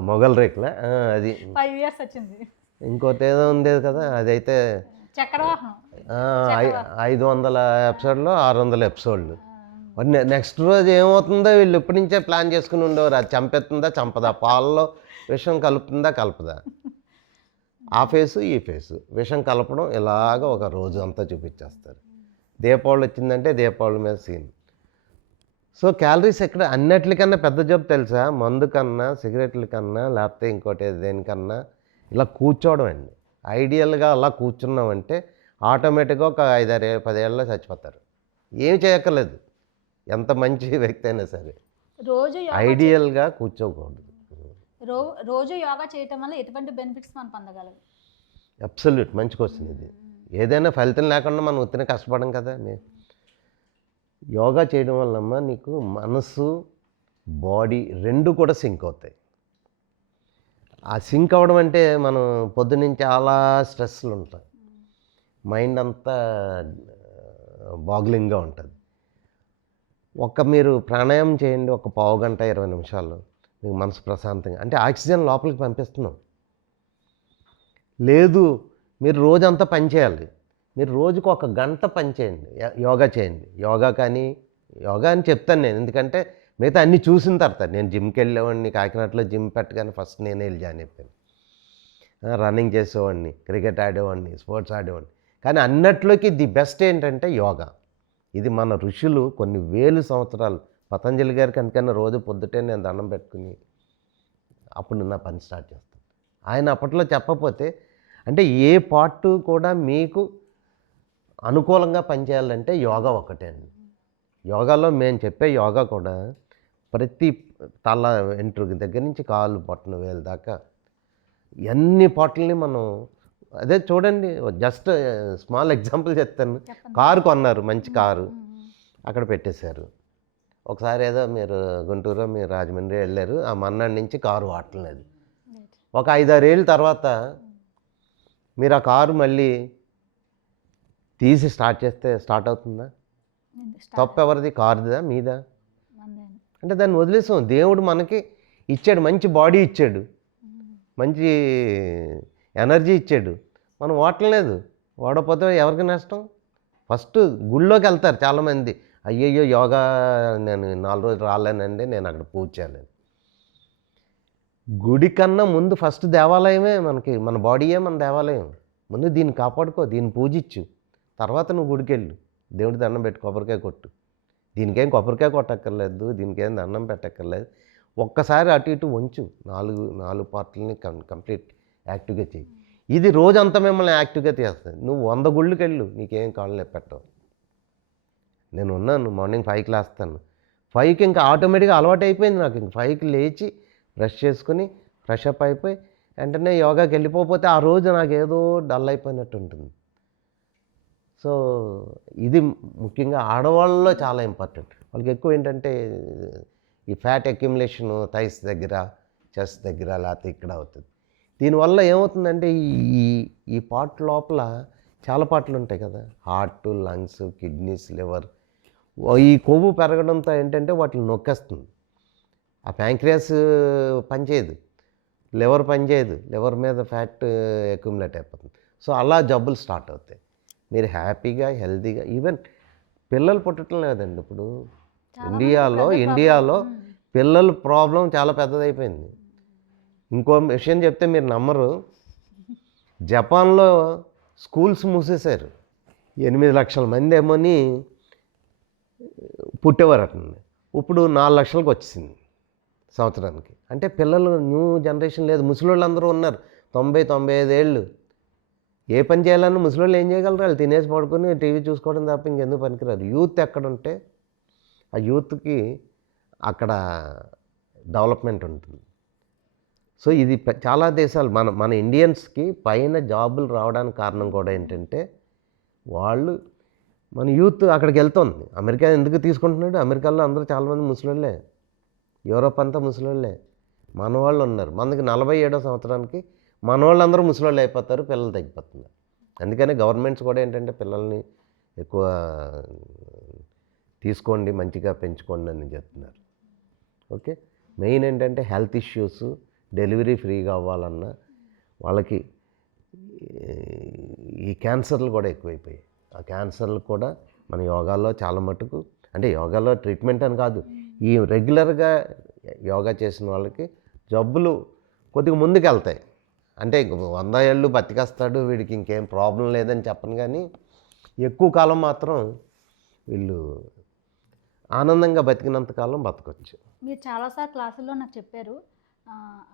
మొగల్ రేకుల అది 5 years వచ్చింది. ఇంకోటి ఏదో ఉండేది కదా, అదైతే 500 ఎపిసోడ్లు 600 ఎపిసోడ్లు. నెక్స్ట్ రోజు ఏమవుతుందో వీళ్ళు ఇప్పటి నుంచే ప్లాన్ చేసుకుని ఉండేవారు. అది చంపేస్తుందా చంపదా, పాలలో విషం కలుపుతుందా కలపదా, ఆ ఫేసు ఈ ఫేసు విషం కలపడం, ఇలాగ ఒక రోజు అంతా చూపించేస్తారు. దీపావళి వచ్చిందంటే దీపావళి మీద సీన్. సో క్యాలరీస్ ఎక్కడ అన్నిటికన్నా పెద్ద జబ్బు తెలుసా, మందు కన్నా సిగరెట్ల కన్నా లేకపోతే ఇంకోటి దేనికన్నా ఇలా కూర్చోవడం అండి. ఐడియల్గా అలా కూర్చున్నామంటే ఆటోమేటిక్గా ఒక 5-10 ఏళ్ళలో చచ్చిపోతారు. ఏం చేయక్కర్లేదు, ఎంత మంచి వ్యక్తి అయినా సరే. రోజు ఐడియల్గా కూర్చోకూడదు. రోజు యోగా చేయటం వల్ల ఎటువంటి బెనిఫిట్స్ మనం పొందగలం? అబ్సల్యూట్ మంచి క్వశ్చన్ ఇది. ఏదైనా ఫలితం లేకుండా మనం ఉత్తినే కష్టపడం కదా. యోగా చేయడం వల్లమ్మా నీకు మనసు బాడీ రెండు కూడా సింక్ అవుతాయి. ఆ సింక్ అవ్వడం అంటే మనం పొద్దున్నుంచి చాలా స్ట్రెస్లు ఉంటాయి, మైండ్ అంతా బాగ్లింగ్గా ఉంటుంది. మీరు ప్రాణాయామం చేయండి, ఒక పావు గంట 20 నిమిషాలు, మీకు మనసు ప్రశాంతంగా, అంటే ఆక్సిజన్ లోపలికి పంపిస్తున్నాం. లేదు మీరు రోజంతా పని చేయాలి, మీరు రోజుకు ఒక గంట పని చేయండి, యోగా చేయండి. యోగా అని చెప్తాను నేను, ఎందుకంటే మిగతా అన్నీ చూసిన తర్వాత. నేను జిమ్కి వెళ్ళేవాడిని, కాకినాడలో జిమ్ పెట్టగానే ఫస్ట్ నేనే వెళ్ళి జాయిన్ అయిపోయాను. రన్నింగ్ చేసేవాడిని, క్రికెట్ ఆడేవాడిని, స్పోర్ట్స్ ఆడేవాడిని. కానీ అన్నట్లోకి ది బెస్ట్ ఏంటంటే యోగా. ఇది మన ఋషులు కొన్ని వేలు సంవత్సరాలు, పతంజలి గారికి అందుకని రోజు పొద్దుటే నేను దండం పెట్టుకుని అప్పుడు నా పని స్టార్ట్ చేస్తాను. ఆయన అప్పట్లో చెప్పకపోతే, అంటే ఏ పార్ట్ కూడా మీకు అనుకూలంగా పనిచేయాలంటే యోగా ఒకటే అండి. యోగాలో మేము చెప్పే యోగా కూడా ప్రతి తల వెంట్రుక దగ్గర నుంచి కాలు బొట్టన వేలు దాకా ఎన్ని పాటల్ని మనం, అదే చూడండి, జస్ట్ స్మాల్ ఎగ్జాంపుల్ చెప్తాను. కారు కొన్నారు, మంచి కారు, అక్కడ పెట్టేశారు. ఒకసారి ఏదో మీరు గుంటూరు మీరు రాజమండ్రి వెళ్ళారు, ఆ మన్నాడు నుంచి కారు వాడలేదు. ఒక 5-6 ఏళ్ళ తర్వాత మీరు ఆ కారు మళ్ళీ తీసి స్టార్ట్ చేస్తే స్టార్ట్ అవుతుందా? తప్పు ఎవరిది, కారుదా మీదా? అంటే దాన్ని వదిలేసాం. దేవుడు మనకి ఇచ్చాడు, మంచి బాడీ ఇచ్చాడు, మంచి ఎనర్జీ ఇచ్చాడు, మనం వాడలేదు. వాడకపోతే ఎవరికి నష్టం? ఫస్ట్ గుళ్ళోకి వెళ్తారు చాలామంది, అయ్యయ్యో యోగా నేను 4 రోజులు రాలేనండి, నేను అక్కడ పూజ చేయాలని. గుడి కన్నా ముందు ఫస్ట్ దేవాలయమే మనకి, మన బాడీయే మన దేవాలయం. ముందు దీన్ని కాపాడుకో, దీన్ని పూజించు, తర్వాత నువ్వు గుడికి వెళ్ళు, దేవుడి దండం పెట్టి కొబ్బరికాయ కొట్టు. దీనికేం కొబ్బరికాయ కొట్టక్కర్లేదు, దీనికేం దండం పెట్టక్కర్లేదు. ఒక్కసారి అటు ఇటు వంచు, 4 పార్ట్లని కంప్లీట్ యాక్టివ్గా చేయి. ఇది రోజంతా మిమ్మల్ని యాక్టివ్గా చేస్తుంది. నువ్వు 100 గుళ్ళకి వెళ్ళు, నీకేం కాళ్ళు నొప్పి పెట్టవు. నేను ఉన్నాను, మార్నింగ్ 5కి లేస్తాను. 5కి ఇంకా ఆటోమేటిక్గా అలవాటు అయిపోయింది నాకు. ఇంక 5కి లేచి బ్రష్ చేసుకుని ఫ్రెష్ అప్ అయిపోయి వెంటనే యోగాకి వెళ్ళిపోతే ఆ రోజు నాకు ఏదో డల్ అయిపోయినట్టు ఉంటుంది. సో ఇది ముఖ్యంగా ఆడవాళ్ళలో చాలా ఇంపార్టెంట్. వాళ్ళకి ఎక్కువ ఏంటంటే ఈ ఫ్యాట్ అక్యుములేషన్ థైస్ దగ్గర, చెస్ట్ దగ్గర, లేకపోతే ఇక్కడ అవుతుంది. దీనివల్ల ఏమవుతుందంటే ఈ పార్ట్ లోపల చాలా పార్ట్లు ఉంటాయి కదా, హార్ట్, లంగ్స్, కిడ్నీస్, లివర్. ఈ కొవ్వు పెరగడంతో ఏంటంటే వాటిని నొక్కేస్తుంది. ఆ ప్యాంక్రియాస్ పనిచేయదు, లివర్ పనిచేయదు, లివర్ మీద ఫ్యాట్ అక్యుములేట్ అయిపోతుంది. సో అలా జబ్బులు స్టార్ట్ అవుతాయి. మీరు హ్యాపీగా హెల్తీగా, ఈవెన్ పిల్లలు పుట్టడం లేదండి ఇప్పుడు ఇండియాలో పిల్లల ప్రాబ్లం చాలా పెద్దదైపోయింది. ఇంకో విషయం చెప్తే మీరు నమ్మరు, జపాన్లో స్కూల్స్ మూసేశారు. 8 లక్షల మంది ఏమోని పుట్టేవారు అట్లా, ఇప్పుడు 4 లక్షలకు వచ్చింది సంవత్సరానికి. అంటే పిల్లలు న్యూ జనరేషన్ లేదు, ముసలోళ్ళందరూ ఉన్నారు 90-95 ఏళ్ళు. ఏ పని చేయాలన్నా ముసలోళ్ళు ఏం చేయగలరు? వాళ్ళు తినేసి పడుకొని టీవీ చూసుకోవడం తప్ప ఇంకెందుకు పనికిరారు. యూత్ ఎక్కడుంటే ఆ యూత్కి అక్కడ డెవలప్మెంట్ ఉంటుంది. సో ఇది చాలా దేశాలు మన మన ఇండియన్స్కి పైన జాబులు రావడానికి కారణం కూడా ఏంటంటే వాళ్ళు మన యూత్ అక్కడికి వెళ్తుంది. అమెరికా ఎందుకు తీసుకుంటున్నాడు? అమెరికాలో అందరూ చాలామంది ముసలోళ్ళే, యూరోప్ అంతా ముసలోళ్ళే. మన వాళ్ళు ఉన్నారు. మనకి 47వ సంవత్సరానికి మన వాళ్ళందరూ ముసలోళ్ళు అయిపోతారు, పిల్లలు తగ్గిపోతున్నారు. అందుకని గవర్నమెంట్స్ కూడా ఏంటంటే పిల్లల్ని ఎక్కువ తీసుకోండి, మంచిగా పెంచుకోండి అని చెప్తున్నారు. ఓకే, మెయిన్ ఏంటంటే హెల్త్ ఇష్యూస్, డెలివరీ ఫ్రీగా అవ్వాలన్నా వాళ్ళకి ఈ క్యాన్సర్లు కూడా ఎక్కువైపోయాయి. ఆ క్యాన్సర్లు కూడా మన యోగాలో చాలా మటుకు, అంటే యోగాలో ట్రీట్మెంట్ అని కాదు, ఈ రెగ్యులర్గా యోగా చేసిన వాళ్ళకి జబ్బులు కొద్దిగా ముందుకు వెళ్తాయి. అంటే 100 ఏళ్ళు బతికేస్తాడు వీడికి ఇంకేం ప్రాబ్లం లేదని చెప్పను, కానీ ఎక్కువ కాలం మాత్రం వీళ్ళు ఆనందంగా బతికినంతకాలం బతకొచ్చు. మీరు చాలాసార్లు క్లాసుల్లో నాకు చెప్పారు,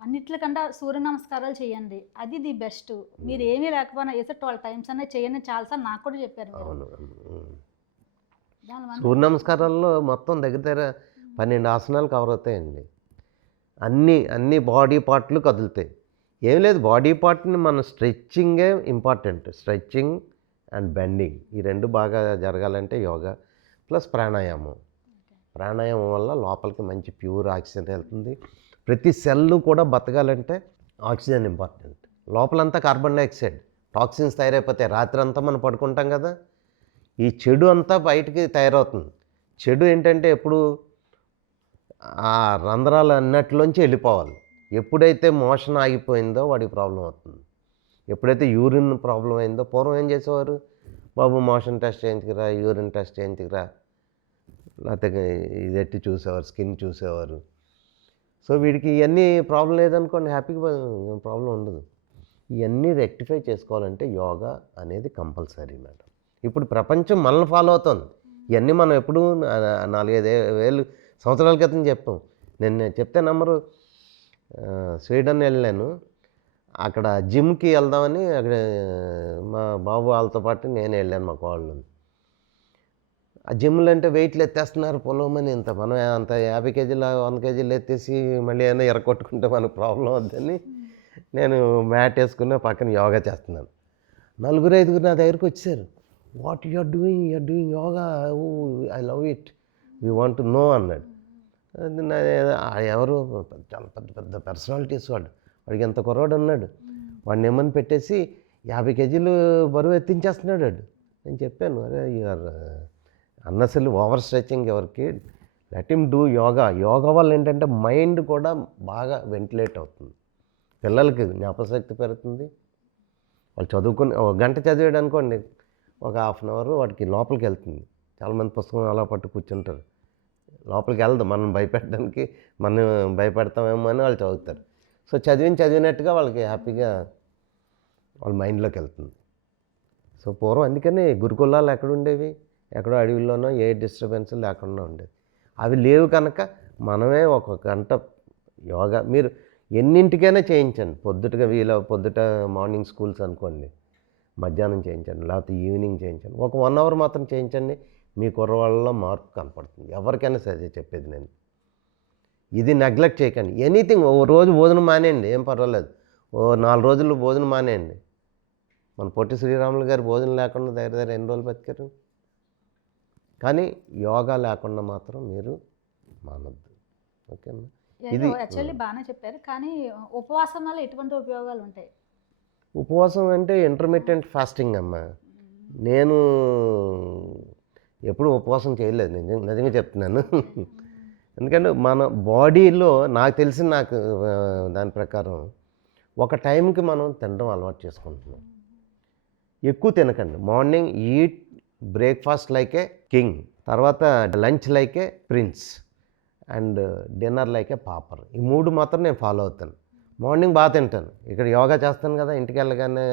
అన్నిట్లకంటే సూర్య నమస్కారాలు చేయండి, అది ది బెస్ట్. మీరు ఏమీ లేకపోయినా వేసే 12 టైమ్స్ అనే చేయండి చాలాసార్లు నాకు కూడా చెప్పారు. అవును, సూర్య నమస్కారాల్లో మొత్తం దగ్గర 12 ఆసనాలు కవర్ అవుతాయండి. అన్ని బాడీ పార్ట్లు కదులుతాయి. ఏం లేదు, బాడీ పార్ట్ని మన స్ట్రెచ్చింగే ఇంపార్టెంట్. స్ట్రెచ్చింగ్ అండ్ బెండింగ్ ఈ రెండు బాగా జరగాలంటే యోగా ప్లస్ ప్రాణాయామం. ప్రాణాయామం వల్ల లోపలికి మంచి ప్యూర్ ఆక్సిజన్ వెళ్తుంది. ప్రతి సెల్లు కూడా బతకాలంటే ఆక్సిజన్ ఇంపార్టెంట్. లోపలంతా కార్బన్ డైఆక్సైడ్, టాక్సిన్స్ తయారైపోతాయి. రాత్రి అంతా మనం పడుకుంటాం కదా, ఈ చెడు అంతా బయటికి తయారవుతుంది. చెడు ఏంటంటే ఎప్పుడు ఆ రంధ్రాలు అన్నట్లోంచి వెళ్ళిపోవాలి. ఎప్పుడైతే మోషన్ ఆగిపోయిందో వాడికి ప్రాబ్లం అవుతుంది. ఎప్పుడైతే యూరిన్ ప్రాబ్లం అయిందో, పూర్వం ఏం చేసేవారు, బాబు మోషన్ టెస్ట్ చేయించుకురా, యూరిన్ టెస్ట్ చేయించుకురా, లేకపోతే ఇది ఎట్టి చూసేవారు, స్కిన్ చూసేవారు. సో వీడికి ఇవన్నీ ప్రాబ్లం లేదనుకోండి, హ్యాపీగా ప్రాబ్లం ఉండదు. ఇవన్నీ రెక్టిఫై చేసుకోవాలంటే యోగా అనేది కంపల్సరీ మేడం. ఇప్పుడు ప్రపంచం మనల్ని ఫాలో అవుతుంది. ఇవన్నీ మనం ఎప్పుడు 4-5 సంవత్సరాల క్రితం చెప్పాం. నేను చెప్తే నమ్మరు, స్వీడన్ వెళ్ళాను. అక్కడ జిమ్కి వెళ్దామని అక్కడ మా బాబు వాళ్ళతో పాటు నేను వెళ్ళాను, మా కోళ్ళు. ఆ జిమ్లు అంటే వెయిట్లు ఎత్తేస్తున్నారు పొలమని, ఇంత మనం అంత 50 కేజీలు 100 కేజీలు ఎత్తేసి మళ్ళీ ఏమైనా ఎరగొట్టుకుంటే మనకు ప్రాబ్లం వద్దని నేను మ్యాట్ వేసుకుని పక్కన యోగా చేస్తున్నాను. 4-5 నా దగ్గరికి వచ్చారు. What you are doing yoga, I love it, we want to know అన్నాడు. ఎవరు చాలా పెద్ద పర్సనాలిటీస్ వాడికి ఎంత కుర్రాడు ఉన్నాడు. వాడిని ఏమని పెట్టేసి 50 కేజీలు బరువు ఎత్తించేస్తున్నాడు వాడు. నేను చెప్పాను, అరే యూఆర్ అన్నసలు ఓవర్ స్ట్రెచింగ్ ఎవరికి, let him do yoga. Yoga వల్ల ఏంటంటే మైండ్ కూడా బాగా వెంటిలేట్ అవుతుంది, పిల్లలకి జ్ఞాపకశక్తి పెరుగుతుంది. వాళ్ళు చదువుకుని 1 గంట చదివాడు అనుకోండి, ఒక హాఫ్ అన్ అవర్ వాడికి లోపలికి వెళ్తుంది. చాలామంది పుస్తకం అలా పట్టు కూర్చుంటారు, లోపలికి వెళ్దాం, మనం భయపెట్టడానికి, మనం భయపెడతామేమో అని వాళ్ళు చదువుతారు. సో చదివినట్టుగా వాళ్ళకి హ్యాపీగా వాళ్ళ మైండ్లోకి వెళ్తుంది. సో పూర్వం అందుకని గురుకులాలు ఎక్కడ ఉండేవి, ఎక్కడో అడవిలోనో ఏ డిస్టర్బెన్స్ లేకుండా ఉండేది. అవి లేవు కనుక మనమే 1 గంట యోగా మీరు ఎన్నింటికైనా చేయించండి. పొద్దుట మార్నింగ్ స్కూల్స్ అనుకోండి, మధ్యాహ్నం చేయించండి, లేకపోతే ఈవినింగ్ చేయించండి. ఒక 1 అవర్ మాత్రం చేయించండి, మీ కుర్రవాళ్ళలో మార్పు కనపడుతుంది. ఎవరికైనా సరే చెప్పేది నేను, ఇది నెగ్లెక్ట్ చేయకండి. ఎనీథింగ్, ఓ రోజు భోజనం మానేయండి, ఏం పర్వాలేదు. 4 రోజులు భోజనం మానేయండి. మన పొట్టి శ్రీరాములు గారు భోజనం లేకుండా దగ్గర ఎన్ని రోజులు బతికారు. కానీ యోగా లేకుండా మాత్రం మీరు మానద్దు. ఓకేనా? ఇది యాక్చువల్లీ బాగానే చెప్పారు, కానీ ఉపవాసం వల్ల ఎటువంటి ఉపయోగాలు ఉంటాయి? ఉపవాసం అంటే ఇంటర్మిటెంట్ ఫాస్టింగ్ అమ్మ. నేను ఎప్పుడు ఉపవాసం చేయలేదు, నిజంగా చెప్తున్నాను. ఎందుకంటే మన బాడీలో నాకు దాని ప్రకారం ఒక టైంకి మనం తినడం అలవాటు చేసుకుంటున్నాం. ఎక్కువ తినకండి. Morning eat breakfast like a king, తర్వాత lunch like a prince, and dinner like a pauper. ఈ 3 మాత్రం నేను ఫాలో అవుతాను. మార్నింగ్ బాగా తింటాను, ఇక్కడ యోగా చేస్తాను కదా, ఇంటికి వెళ్ళగానే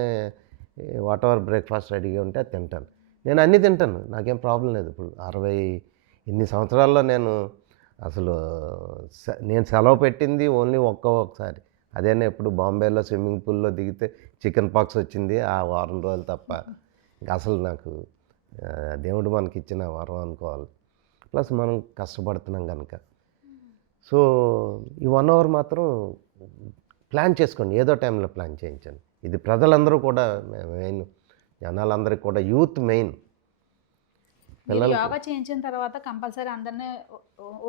వాట్ ఎవర్ బ్రేక్ఫాస్ట్ రెడీగా ఉంటే అది తింటాను. నేను అన్నీ తింటాను, నాకేం ప్రాబ్లం లేదు. ఇప్పుడు 60 సంవత్సరాల్లో నేను అసలు నేను సెలవు పెట్టింది ఓన్లీ ఒక్కసారి. అదేనా ఎప్పుడు బాంబేలో స్విమ్మింగ్ పూల్‌లో దిగితే చికెన్ పాక్స్ వచ్చింది ఆ వారం రోజులు తప్ప. ఇంక అసలు నాకు దేవుడు మనకిచ్చిన వరం అనుకోవాలి. ప్లస్ మనం కష్టపడుతున్నాం గనుక. సో, ఈ 1 అవర్ మాత్రం ప్లాన్ చేసుకోండి. ఏదో టైంలో ప్లాన్ చేయించండి. ఇది ప్రజలందరూ కూడా మెయిన్ జనాలందరికీ కూడా యూత్ మెయిన్. మీరు యోగా చేయించిన తర్వాత కంపల్సరీ అందరినీ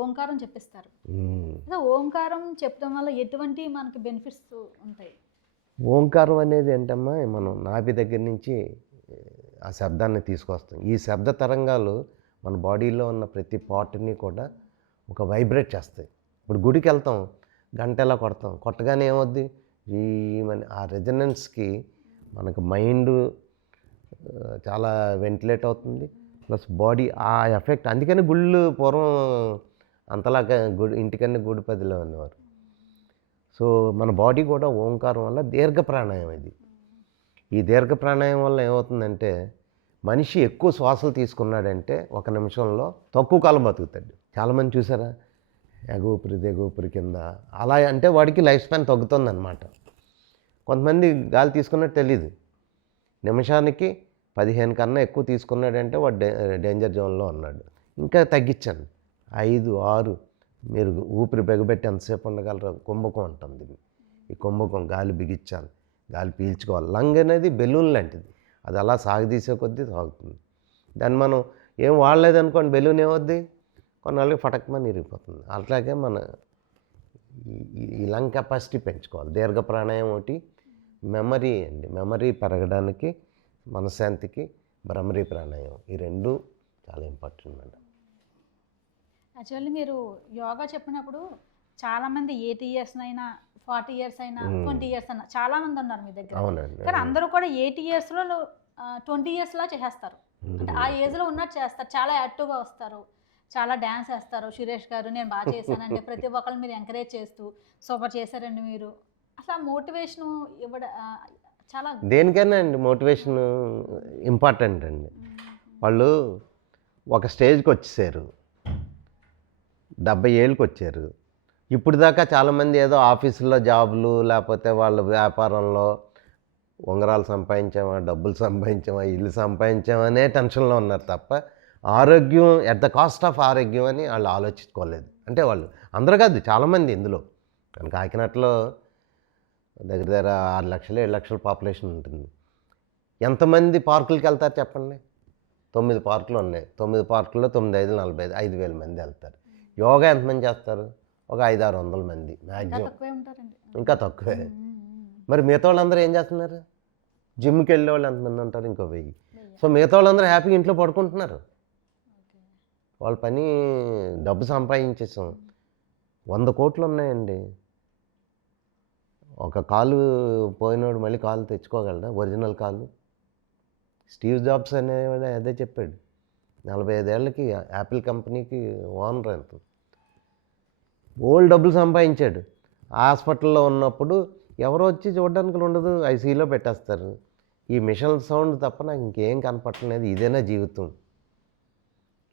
ఓంకారం చెప్పిస్తారు. అసలు ఓంకారం చెప్పడం వల్ల ఎటువంటి మనకి బెనిఫిట్స్ ఉంటాయి? ఓంకారం అనేది ఏంటమ్మా, మనం నాభి దగ్గర నుంచి ఆ శబ్దాన్ని తీసుకొస్తాం. ఈ శబ్ద తరంగాలు మన బాడీలో ఉన్న ప్రతి పార్ట్ని కూడా ఒక వైబ్రేట్ చేస్తాయి. ఇప్పుడు గుడికి వెళ్తాం, గంట ఎలా కొడతాం, కొట్టగానే ఏమవుద్ది, ఈ ఆ రెజనెన్స్కి మనకు మైండ్ చాలా వెంటిలేట్ అవుతుంది. ప్లస్ బాడీ ఆ ఎఫెక్ట్. అందుకని గుళ్ళు పూర్వం అంతలాగా గుడి ఇంటికన్నా గుడి పదిలో అనేవారు. సో మన బాడీ కూడా ఓంకారం వల్ల దీర్ఘ ప్రాణాయామం ఇది. ఈ దీర్ఘ ప్రాణాయామం వల్ల ఏమవుతుందంటే మనిషి ఎక్కువ శ్వాసలు తీసుకున్నాడంటే 1 నిమిషంలో తక్కువ కాలం బతుకుతాడు. చాలామంది చూసారా, ఎగూపిరి దిగూపిరి కింద అలా అంటే వాడికి లైఫ్ స్పాన్ తగ్గుతుందన్నమాట. కొంతమంది గాలి తీసుకున్నట్టు తెలీదు, నిమిషానికి 15 కన్నా ఎక్కువ తీసుకున్నాడంటే వాడు డేంజర్ జోన్లో ఉన్నాడు. ఇంకా తగ్గించండి, 5, 6 మీరు ఊపిరి బిగబెట్టి ఎంతసేపు ఉండగలరు. కుంభకం ఉంటుంది. ఈ కుంభకం గాలి బిగించాలి, గాలి పీల్చుకోవాలి. లంగ్ అనేది బెలూన్ లాంటిది, అది అలా సాగదీసే కొద్దీ సాగుతుంది. దాన్ని మనం ఏం వాడలేదనుకోండి, బెలూన్ ఏమవుద్ది, కొన్నాళ్ళకి ఫటక్మని ఇరిగిపోతుంది. అట్లాగే మన ఈ లంగ్ కెపాసిటీ పెంచుకోవాలి. దీర్ఘ ప్రాణాయామం ఒకటి, మెమరీ అండి, మెమరీ పెరగడానికి, మనశ్శాంతికి భ్రమరీ ప్రాణాయామం, ఈ 2 చాలా ఇంపార్టెంట్ మేడం. యాక్చువల్లీ మీరు యోగా చెప్పినప్పుడు చాలామంది 80 ఇయర్స్ అయినా 40 ఇయర్స్ అయినా 20 ఇయర్స్ అయినా చాలామంది ఉన్నారు మీ దగ్గర. అవునండి. కానీ అందరూ కూడా 80 ఇయర్స్లో 20 ఇయర్స్లా చేసేస్తారు. అంటే ఆ ఏజ్లో ఉన్నట్టు చేస్తారు, చాలా యాక్టివ్గా వస్తారు, చాలా డ్యాన్స్ వేస్తారు. సురేష్ గారు నేను బాగా చేశానండి, ప్రతి ఒక్కరు మీరు ఎంకరేజ్ చేస్తూ సూపర్ చేశారండి మీరు. అసలు మోటివేషన్ ఇవ్వడం చాలా దేనికైనా అండి మోటివేషన్ ఇంపార్టెంట్ అండి. వాళ్ళు ఒక స్టేజ్కి వచ్చేసారు, 70 ఏళ్ళకి వచ్చారు. ఇప్పుడు దాకా చాలామంది ఏదో ఆఫీసుల్లో జాబులు, లేకపోతే వాళ్ళ వ్యాపారంలో ఉంగరాలు సంపాదించామా, డబ్బులు సంపాదించామా, ఇల్లు సంపాదించామా అనే టెన్షన్లో ఉన్నారు తప్ప ఆరోగ్యం ఎట్ ద కాస్ట్ ఆఫ్ ఆరోగ్యం అని వాళ్ళు ఆలోచించుకోలేదు. అంటే వాళ్ళు అందరూ కాదు, చాలామంది ఇందులో. కానీ కాకినాడలో దగ్గర 6 లక్షలు 7 లక్షల పాపులేషన్ ఉంటుంది. ఎంతమంది పార్కులకి వెళ్తారు చెప్పండి? 9 పార్కులు ఉన్నాయి. 9 పార్కుల్లో 9×5 = 5,000 మంది వెళ్తారు. యోగా ఎంతమంది చేస్తారు? ఒక 500-600 మంది మ్యాక్సిమం, ఇంకా తక్కువే. మరి మిగతా వాళ్ళందరూ ఏం చేస్తున్నారు? జిమ్కి వెళ్ళే వాళ్ళు ఎంతమంది ఉంటారు? ఇంకో 1000. సో మిగతా వాళ్ళందరూ హ్యాపీగా ఇంట్లో పడుకుంటున్నారు. వాళ్ళ పని డబ్బు సంపాదించేసాం. 100 కోట్లు ఉన్నాయండి. ఒక కాలు పోయినోడు మళ్ళీ కాలు తెచ్చుకోగలడా? ఒరిజినల్ కాలు. స్టీవ్ జాబ్స్ అనేవాడు అదే చెప్పాడు. 45 ఏళ్ళకి యాపిల్ కంపెనీకి ఓనర్ ఎంత ఓల్డ్ డబ్బులు సంపాదించాడు. హాస్పిటల్లో ఉన్నప్పుడు ఎవరో వచ్చి చూడడానికి ఉండదు, ఐసీయూలో పెట్టేస్తారు. ఈ మిషన్ సౌండ్ తప్ప నాకు ఇంకేం కనపడలేదు. ఇదేనా జీవితం?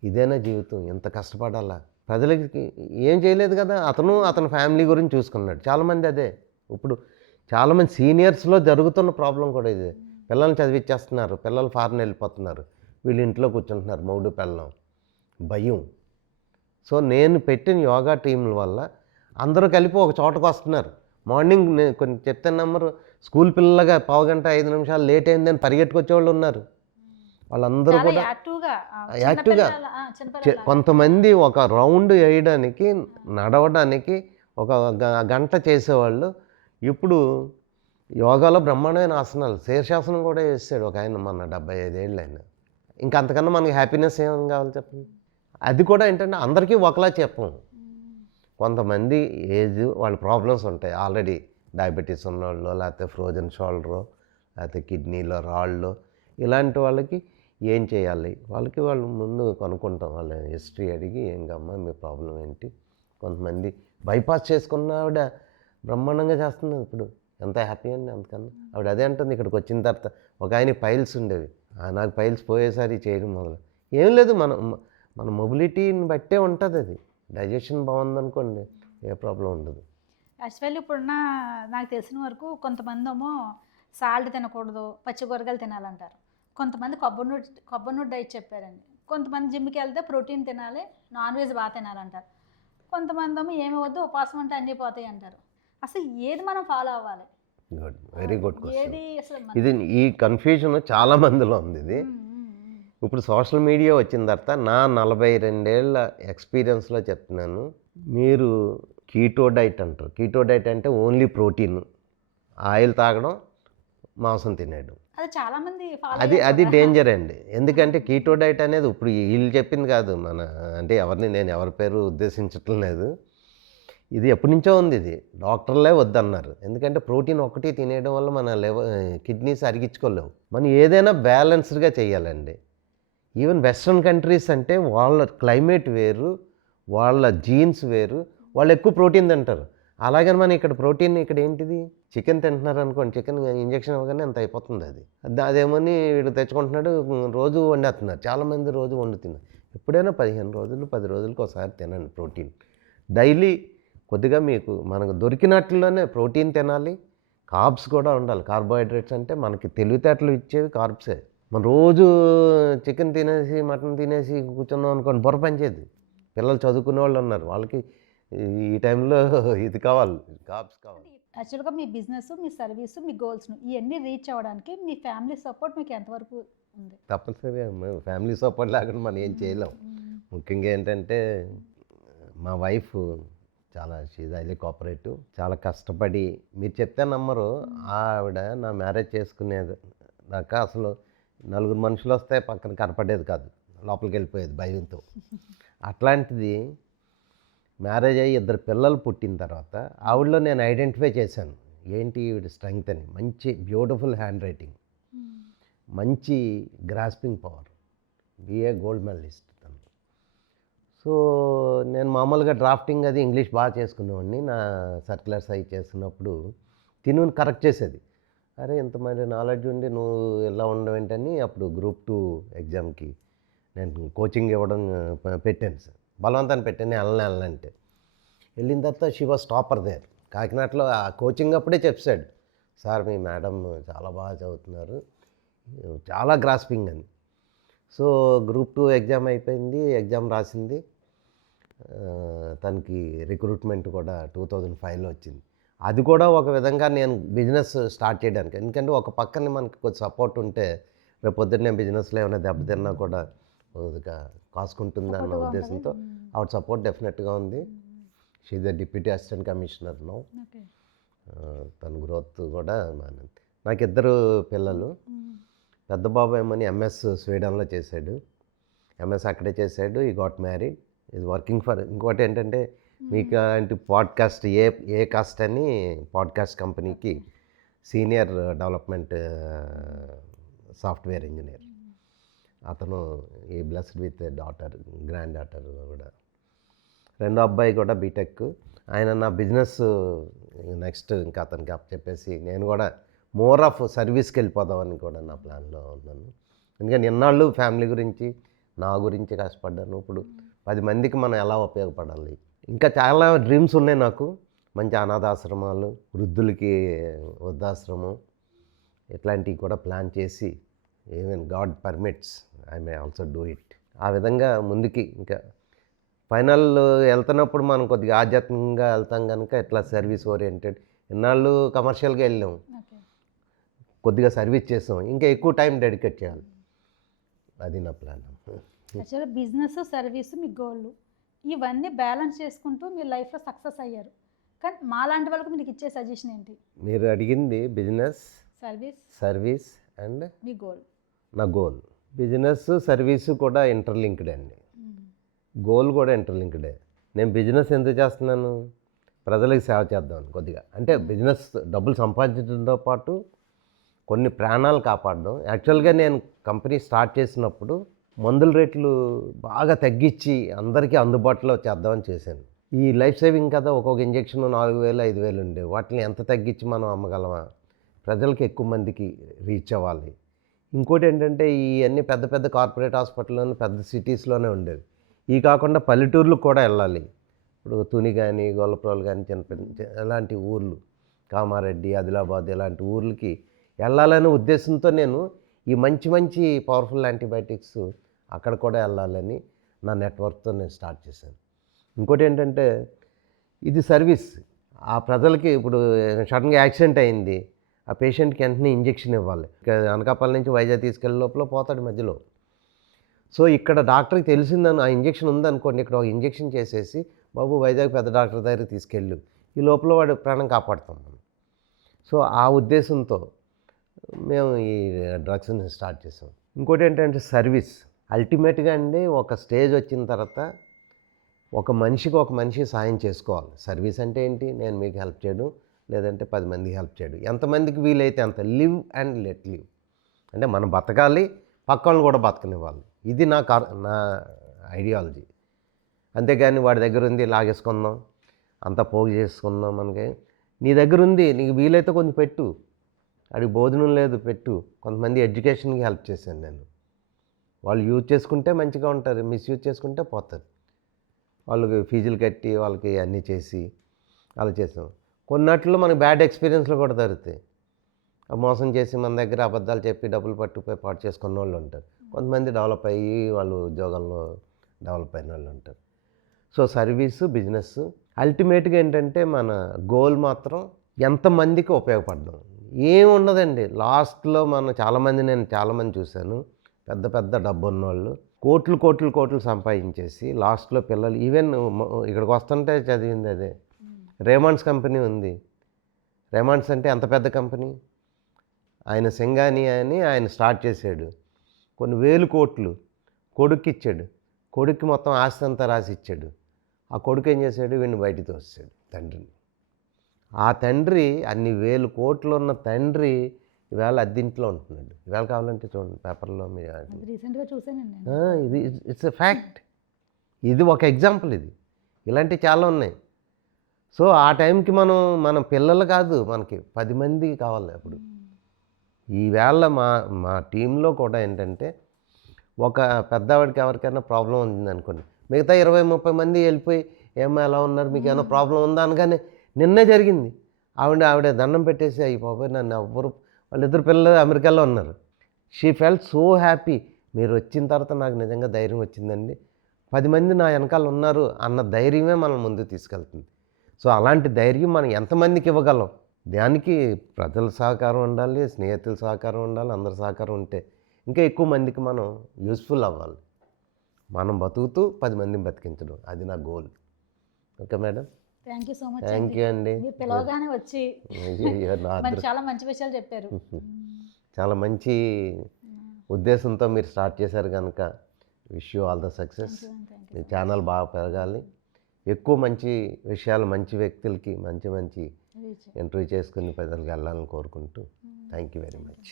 ఇదేనా జీవితం? ఎంత కష్టపడాలా? ప్రజలకి ఏం చేయలేదు కదా. అతని ఫ్యామిలీ గురించి చూసుకున్నాడు. చాలామంది అదే. ఇప్పుడు చాలామంది సీనియర్స్లో జరుగుతున్న ప్రాబ్లం కూడా ఇదే. పిల్లల్ని చదివిచ్చేస్తున్నారు, పిల్లలు ఫారెన్ వెళ్ళిపోతున్నారు, వీళ్ళు ఇంట్లో కూర్చుంటున్నారు, మొగుడు పెళ్ళం, భయం. సో నేను పెట్టిన యోగా టీంల వల్ల అందరూ కలిపి ఒక చోటకు వస్తున్నారు. మార్నింగ్ కొన్ని చెప్తే నమ్మరు, స్కూల్ పిల్లలుగా 1/2 గంట 5 నిమిషాలు లేట్ అయిందని పరిగెట్టుకొచ్చేవాళ్ళు ఉన్నారు. వాళ్ళందరూ కూడా యాక్టివ్గా. కొంతమంది ఒక రౌండ్ వేయడానికి, నడవడానికి ఒక గంట చేసేవాళ్ళు. ఇప్పుడు యోగాలో బ్రహ్మాండమైన ఆసనాలు, శీర్షాసనం కూడా వేసాడు ఒక ఆయన, మన 75 ఏళ్ళు ఆయన. ఇంకా అంతకన్నా మనకి హ్యాపీనెస్ ఏం కావాలి చెప్పండి? అది కూడా ఏంటంటే అందరికీ ఒకలా చెప్పం. కొంతమంది ఏజ్ వాళ్ళ ప్రాబ్లమ్స్ ఉంటాయి. ఆల్రెడీ డయాబెటీస్ ఉన్నవాళ్ళు, లేకపోతే ఫ్రోజన్ షోల్డరు, లేకపోతే కిడ్నీలో రాళ్ళు, ఇలాంటి వాళ్ళకి ఏం చేయాలి, వాళ్ళు ముందు కనుక్కుంటాం. వాళ్ళ హిస్టరీ అడిగి, ఏంకమ్మా మీ ప్రాబ్లం ఏంటి. కొంతమంది బైపాస్ చేసుకున్న ఆవిడ బ్రహ్మాండంగా చేస్తుంది ఇప్పుడు. ఎంత హ్యాపీ అండి అంతకన్నా. ఆవిడ అదే అంటుంది, ఇక్కడికి వచ్చిన తర్వాత ఒక ఆయనకి పైల్స్ ఉండేవి, నాకు పైల్స్ పోయేసరి చేయడం మొదలు. ఏం లేదు, మన మొబిలిటీని బట్టే ఉంటుంది అది. డైజెషన్ బాగుందనుకోండి ఏ ప్రాబ్లం ఉండదు. యాక్చువల్లీ ఇప్పుడున్న నాకు తెలిసిన వరకు కొంతమంది ఏమో సాల్ట్ తినకూడదు, పచ్చి కూరగాయలు తినాలంటారు. కొంతమంది కొబ్బరి నూనె డైట్ చెప్పారండి. కొంతమంది జిమ్కి వెళ్తే ప్రోటీన్ తినాలి, నాన్ వెజ్ బాగా తినాలంటారు. కొంతమంది ఏమో ఏమి వద్దు, ఉపవాసం అంటే అన్నీ పోతాయి అంటారు. అసలు ఏది మనం ఫాలో అవ్వాలి? Good, very good question. ఏది అసలు ఇది ఈ కన్ఫ్యూజన్ చాలా మందిలో ఉంది ఇది. ఇప్పుడు సోషల్ మీడియా వచ్చిన తర్వాత నా 42 ఏళ్ళ ఎక్స్పీరియన్స్లో చెప్తున్నాను. మీరు కీటో డైట్ అంటారు. కీటో డైట్ అంటే ఓన్లీ ప్రోటీన్, ఆయిల్ తాగడం, మాంసం తినేయడం. అది చాలా మంది ఫాలో అది డేంజర్ అండి. ఎందుకంటే కీటో డైట్ అనేది ఇప్పుడు వీళ్ళు చెప్పింది కాదు, మన అంటే నేను ఎవరి పేరు ఉద్దేశించటం లేదు. ఇది ఎప్పటి నుంచో ఉంది. ఇది డాక్టర్లే వద్దన్నారు. ఎందుకంటే ప్రోటీన్ ఒకటి తినేయడం వల్ల మన కిడ్నీస్ అరిగించుకోలేవు. మనం ఏదైనా బ్యాలెన్స్డ్గా చేయాలండి. ఈవెన్ వెస్ట్రన్ కంట్రీస్ అంటే వాళ్ళ క్లైమేట్ వేరు, వాళ్ళ జీన్స్ వేరు, వాళ్ళు ఎక్కువ ప్రోటీన్ తింటారు. అలాగని మనం ఇక్కడ ప్రోటీన్ ఇక్కడ ఏంటిది, చికెన్ తింటున్నారు అనుకోండి, చికెన్ ఇంజెక్షన్ ఇవ్వగానే అంత అయిపోతుంది. అదేమని వీడు తెచ్చుకుంటున్నాడు, రోజు వండేస్తున్నారు. చాలామంది రోజు వండుతున్నారు. ఎప్పుడైనా 15 రోజులు 10 రోజులకు ఒకసారి తినండి ప్రోటీన్. డైలీ కొద్దిగా మీకు మనకు దొరికినట్లులోనే ప్రోటీన్ తినాలి. కార్బ్స్ కూడా ఉండాలి. కార్బోహైడ్రేట్స్ అంటే మనకి తెలివితేటలు ఇచ్చేవి కార్బ్సే. మనం రోజు చికెన్ తినేసి మటన్ తినేసి కూర్చున్నాం అనుకోండి, బుర్ర పనిచేయదు. పిల్లలు చదువుకునే వాళ్ళు ఉన్నారు, వాళ్ళకి ఈ టైంలో ఇది కావాలి, కార్బ్స్ కావాలి. యాక్చువల్గా మీ బిజినెస్, మీ సర్వీసు, మీ గోల్స్ను ఇవన్నీ రీచ్ అవ్వడానికి మీ ఫ్యామిలీ సపోర్ట్ మీకు ఎంతవరకు ఉంది? తప్పనిసరిగా ఫ్యామిలీ సపోర్ట్ లేకుండా మనం ఏం చేయలేం. ముఖ్యంగా ఏంటంటే మా వైఫ్ చాలా షీజ్ హైలీ కోఆపరేటివ్, చాలా కష్టపడి, మీరు చెప్తే నమ్మరు, ఆవిడ నా మ్యారేజ్ చేసుకునేది దాకా అసలు నలుగురు మనుషులు వస్తే పక్కన కనపడేది కాదు, లోపలికి వెళ్ళిపోయేది భయంతో. అట్లాంటిది మ్యారేజ్ అయ్యి 2 పిల్లలు పుట్టిన తర్వాత ఆవిడలో నేను ఐడెంటిఫై చేశాను ఏంటి ఈవిడ స్ట్రెంగ్త్ అని. మంచి బ్యూటిఫుల్ హ్యాండ్ రైటింగ్, మంచి grasping power, BA gold medalist తను. సో నేను మామూలుగా డ్రాఫ్టింగ్ అది ఇంగ్లీష్ బాగా చేసుకునేవాడిని. నా సర్క్యులర్స్ అవి చేస్తున్నప్పుడు తిను కరెక్ట్ చేసేది. అరే ఇంత మరి నాలెడ్జ్ ఉండి నువ్వు ఎలా ఉండవేంటని అప్పుడు గ్రూప్ 2 ఎగ్జామ్కి నేను కోచింగ్ ఇవ్వడం పెట్టాను సార్. బలవంతాన్ని పెట్టాను వెళ్ళనంటే. వెళ్ళిన తర్వాత షీ వాజ్ టాపర్ దేర్. కాకినాడలో ఆ కోచింగ్ అప్పుడే చెప్పాడు, సార్ మీ మేడం చాలా బాగా చదువుతున్నారు, చాలా గ్రాస్పింగ్ అని. సో గ్రూప్ 2 ఎగ్జామ్ అయిపోయింది, ఎగ్జామ్ రాసింది. తనకి రిక్రూట్మెంట్ కూడా 2005లో వచ్చింది. అది కూడా ఒక విధంగా నేను బిజినెస్ స్టార్ట్ చేయడానికి, ఎందుకంటే ఒక పక్కన మనకి కొంచెం సపోర్ట్ ఉంటే రేపు పొద్దున్నే బిజినెస్లో ఏమైనా దెబ్బతిన్నా కూడా కొద్దిగా కాసుకుంటుంది అన్న ఉద్దేశంతో ఆవిడ సపోర్ట్ డెఫినెట్గా ఉంది. She the deputy assistant commissioner now. తన గ్రోత్ కూడా నాకు 2 పిల్లలు. పెద్ద బాబు ఏమని ఎంఎస్ స్వీడన్లో చేశాడు, ఎంఎస్ అక్కడే చేశాడు. ఈ గాట్ మ్యారీడ్, ఇది వర్కింగ్ ఫర్. ఇంకోటి ఏంటంటే మీకు అంటే పాడ్కాస్ట్ ఏ కాస్ట్ అని పాడ్కాస్ట్ కంపెనీకి సీనియర్ డెవలప్మెంట్ సాఫ్ట్వేర్ ఇంజనీర్. అతను ఈ blessed with daughter, grand daughter కూడా. రెండో అబ్బాయి కూడా బీటెక్. ఆయన నా బిజినెస్ నెక్స్ట్ ఇంకా అతనికి చెప్పేసి నేను కూడా మోర్ ఆఫ్ సర్వీస్కి వెళ్ళిపోదామని కూడా నా ప్లాన్లో ఉన్నాను. ఎందుకంటే ఇన్నాళ్ళు ఫ్యామిలీ గురించి నా గురించి కష్టపడ్డాను. ఇప్పుడు 10 మందికి మనం ఎలా ఉపయోగపడాలి, ఇంకా చాలా డ్రీమ్స్ ఉన్నాయి నాకు. మంచి అనాథాశ్రమాలు, వృద్ధులకి వృద్ధాశ్రమం ఇట్లాంటివి కూడా ప్లాన్ చేసి, even God permits I may also do it. ఆ విధంగా ముందుకి ఇంకా ఫైనల్ వెళ్తున్నప్పుడు మనం కొద్దిగా ఆధ్యాత్మికంగా వెళ్తాం కనుక ఇట్లా సర్వీస్ ఓరియంటెడ్. ఇన్నాళ్ళు కమర్షియల్గా వెళ్ళాం, కొద్దిగా సర్వీస్ చేసాం, ఇంకా ఎక్కువ టైం డెడికేట్ చేయాలి. అది నా ప్లాన్. యాక్చువల్గా బిజినెస్, సర్వీస్ మీ గోల్, ఇవన్నీ బ్యాలెన్స్ చేసుకుంటూ మీ లైఫ్లో సక్సెస్ అయ్యారు. కానీ మాలాంటి వాళ్ళకి మీకు ఇచ్చే సజెషన్ ఏంటి? మీరు అడిగింది business, service and me goal. నా గోల్ బిజినెస్ సర్వీసు కూడా ఇంటర్లింక్డ్ అండి, గోల్ కూడా ఇంటర్లింక్డే. నేను బిజినెస్ ఎందుకు చేస్తున్నాను, ప్రజలకు సేవ చేద్దామని కొద్దిగా. అంటే బిజినెస్ డబ్బులు సంపాదించడంతో పాటు కొన్ని ప్రాణాలు కాపాడడం. యాక్చువల్గా నేను కంపెనీ స్టార్ట్ చేసినప్పుడు మందుల రేట్లు బాగా తగ్గించి అందరికీ అందుబాటులో చేద్దామని చేశాను. ఈ లైఫ్ సేవింగ్ కదా, ఒక్కొక్క ఇంజెక్షన్ 4,000 5,000 ఉండే, వాటిని ఎంత తగ్గించి మనం అమ్మగలమా, ప్రజలకి ఎక్కువ మందికి రీచ్ అవ్వాలి. ఇంకోటి ఏంటంటే ఇవన్నీ పెద్ద పెద్ద కార్పొరేట్ హాస్పిటల్లోనే పెద్ద సిటీస్లోనే ఉండేవి. ఈ కాకుండా పల్లెటూర్లకు కూడా వెళ్ళాలి. ఇప్పుడు తుని కానీ, గొల్లప్రోలు కానీ, ఇలాంటి ఊర్లు, కామారెడ్డి, ఆదిలాబాద్ ఇలాంటి ఊర్లకి వెళ్ళాలనే ఉద్దేశంతో నేను ఈ మంచి మంచి పవర్ఫుల్ యాంటీబయాటిక్స్ అక్కడ కూడా వెళ్ళాలని నా నెట్వర్క్తో నేను స్టార్ట్ చేశాను. ఇంకోటి ఏంటంటే ఇది సర్వీస్. ఆ ప్రజలకి ఇప్పుడు సడన్గా యాక్సిడెంట్ అయింది, ఆ పేషెంట్కి వెంటనే ఇంజెక్షన్ ఇవ్వాలి. అనకాపల్లి నుంచి వైజాగ్ తీసుకెళ్ళే లోపల పోతాడు మధ్యలో. సో ఇక్కడ డాక్టర్కి తెలిసిందని ఆ ఇంజెక్షన్ ఉందనుకోండి, ఇక్కడ ఒక ఇంజెక్షన్ చేసేసి బాబు వైజాగ్ పెద్ద డాక్టర్ దగ్గరికి తీసుకెళ్ళు, ఈ లోపల వాడు ప్రాణం కాపాడుతాం మనం. సో ఆ ఉద్దేశంతో మేము ఈ డ్రగ్స్ని స్టార్ట్ చేసాం. ఇంకోటి ఏంటంటే సర్వీస్. అల్టిమేట్గా అండి ఒక స్టేజ్ వచ్చిన తర్వాత ఒక మనిషి సాయం చేసుకోవాలి. సర్వీస్ అంటే ఏంటి? నేను మీకు హెల్ప్ చేయడం, లేదంటే 10 మందికి హెల్ప్ చేయడం. ఎంతమందికి వీలైతే అంత. Live and let live. అంటే మనం బతకాలి, పక్క వాళ్ళని కూడా బతకనివ్వాలి. ఇది నా ఐడియాలజీ. అంతేగాని వాడి దగ్గర ఉంది లాగేసుకుందాం, అంతా పోగు చేసుకుందాం. మనకి నీ దగ్గర ఉంది, నీకు వీలైతే కొంచెం పెట్టు, అడిగి భోజనం లేదు పెట్టు. కొంతమంది ఎడ్యుకేషన్కి హెల్ప్ చేశాను నేను. వాళ్ళు యూజ్ చేసుకుంటే మంచిగా ఉంటారు, మిస్యూజ్ చేసుకుంటే పోతారు. వాళ్ళకి ఫీజులు కట్టి వాళ్ళకి అన్నీ చేసి అలా చేసాం. కొన్నట్లో మనకి బ్యాడ్ ఎక్స్పీరియన్స్లు కూడా దొరుకుతాయి. మోసం చేసి మన దగ్గర అబద్ధాలు చెప్పి డబ్బులు పట్టుకుపోయి పాటు చేసుకున్న వాళ్ళు ఉంటారు. కొంతమంది డెవలప్ అయ్యి వాళ్ళు ఉద్యోగాల్లో డెవలప్ అయిన వాళ్ళు ఉంటారు. సో సర్వీసు, బిజినెస్ అల్టిమేట్గా ఏంటంటే మన గోల్ మాత్రం ఎంతమందికి ఉపయోగపడడం. ఏం ఉండదండి లాస్ట్లో. నేను చాలామంది చూశాను, పెద్ద పెద్ద డబ్బు ఉన్నవాళ్ళు కోట్లు సంపాదించేసి లాస్ట్లో పిల్లలు ఈవెన్ ఇక్కడికి వస్తుంటే చదివింది అదే. రేమాండ్స్ కంపెనీ ఉంది. రేమాండ్స్ అంటే ఎంత పెద్ద కంపెనీ. ఆయన సింగాని అని ఆయన స్టార్ట్ చేశాడు. కొన్ని వేలు కోట్లు కొడుక్కి ఇచ్చాడు. కొడుక్కి మొత్తం ఆస్తి అంతా రాసి ఇచ్చాడు. ఆ కొడుకు ఏం చేశాడు? వీడిని బయటికి తోసాడు తండ్రిని. ఆ తండ్రి అన్ని వేలు కోట్లు ఉన్న తండ్రి ఈవేళ అద్దెంట్లో ఉంటున్నాడు. ఈవేళ కావాలంటే చూడండి పేపర్లో మీరు. రీసెంట్గా చూసానండి. ఇది ఇట్స్ ఎ ఫ్యాక్ట్. ఇది ఒక ఎగ్జాంపుల్. ఇది ఇలాంటివి చాలా ఉన్నాయి. సో ఆ టైంకి మన పిల్లలు కాదు, మనకి 10 మంది కావాలి. అప్పుడు ఈవేళ మా టీంలో కూడా ఏంటంటే ఒక పెద్దవాడికి ఎవరికైనా ప్రాబ్లం ఉంది అనుకోండి, మిగతా 20-30 మంది వెళ్ళిపోయి ఏమో ఎలా ఉన్నారు, మీకు ఏమైనా ప్రాబ్లం ఉందా అనగానే నిన్నే జరిగింది. ఆవిడ దండం పెట్టేసి అయిపోయి నన్ను ఎవ్వరు, వాళ్ళిద్దరు పిల్లలు అమెరికాలో ఉన్నారు. She felt so happy. మీరు వచ్చిన తర్వాత నాకు నిజంగా ధైర్యం వచ్చిందండి, 10 మంది నా వెనకాల ఉన్నారు అన్న ధైర్యమే మనం ముందుకు తీసుకెళ్తుంది. సో అలాంటి ధైర్యం మనం ఎంతమందికి ఇవ్వగలం? దానికి ప్రజల సహకారం ఉండాలి, స్నేహితుల సహకారం ఉండాలి, అందరి సహకారం ఉంటే ఇంకా ఎక్కువ మందికి మనం యూస్ఫుల్ అవ్వాలి. మనం బతుకుతూ 10 మందిని బతికించడం, అది నా goal. Okay madam, thank you so much. Thank you అండి. మీరు పిలవగానే వచ్చి చాలా మంచి విషయాలు చెప్పారు. చాలా మంచి ఉద్దేశంతో మీరు స్టార్ట్ చేశారు కనుక wish you all the success. Me channel బాగా పెరగాలి, ఎక్కువ మంచి విషయాలు, మంచి వ్యక్తులకి మంచి ఇంటర్వ్యూ చేసుకుని ప్రజలకు వెళ్ళాలని కోరుకుంటూ థ్యాంక్ యూ వెరీ మచ్.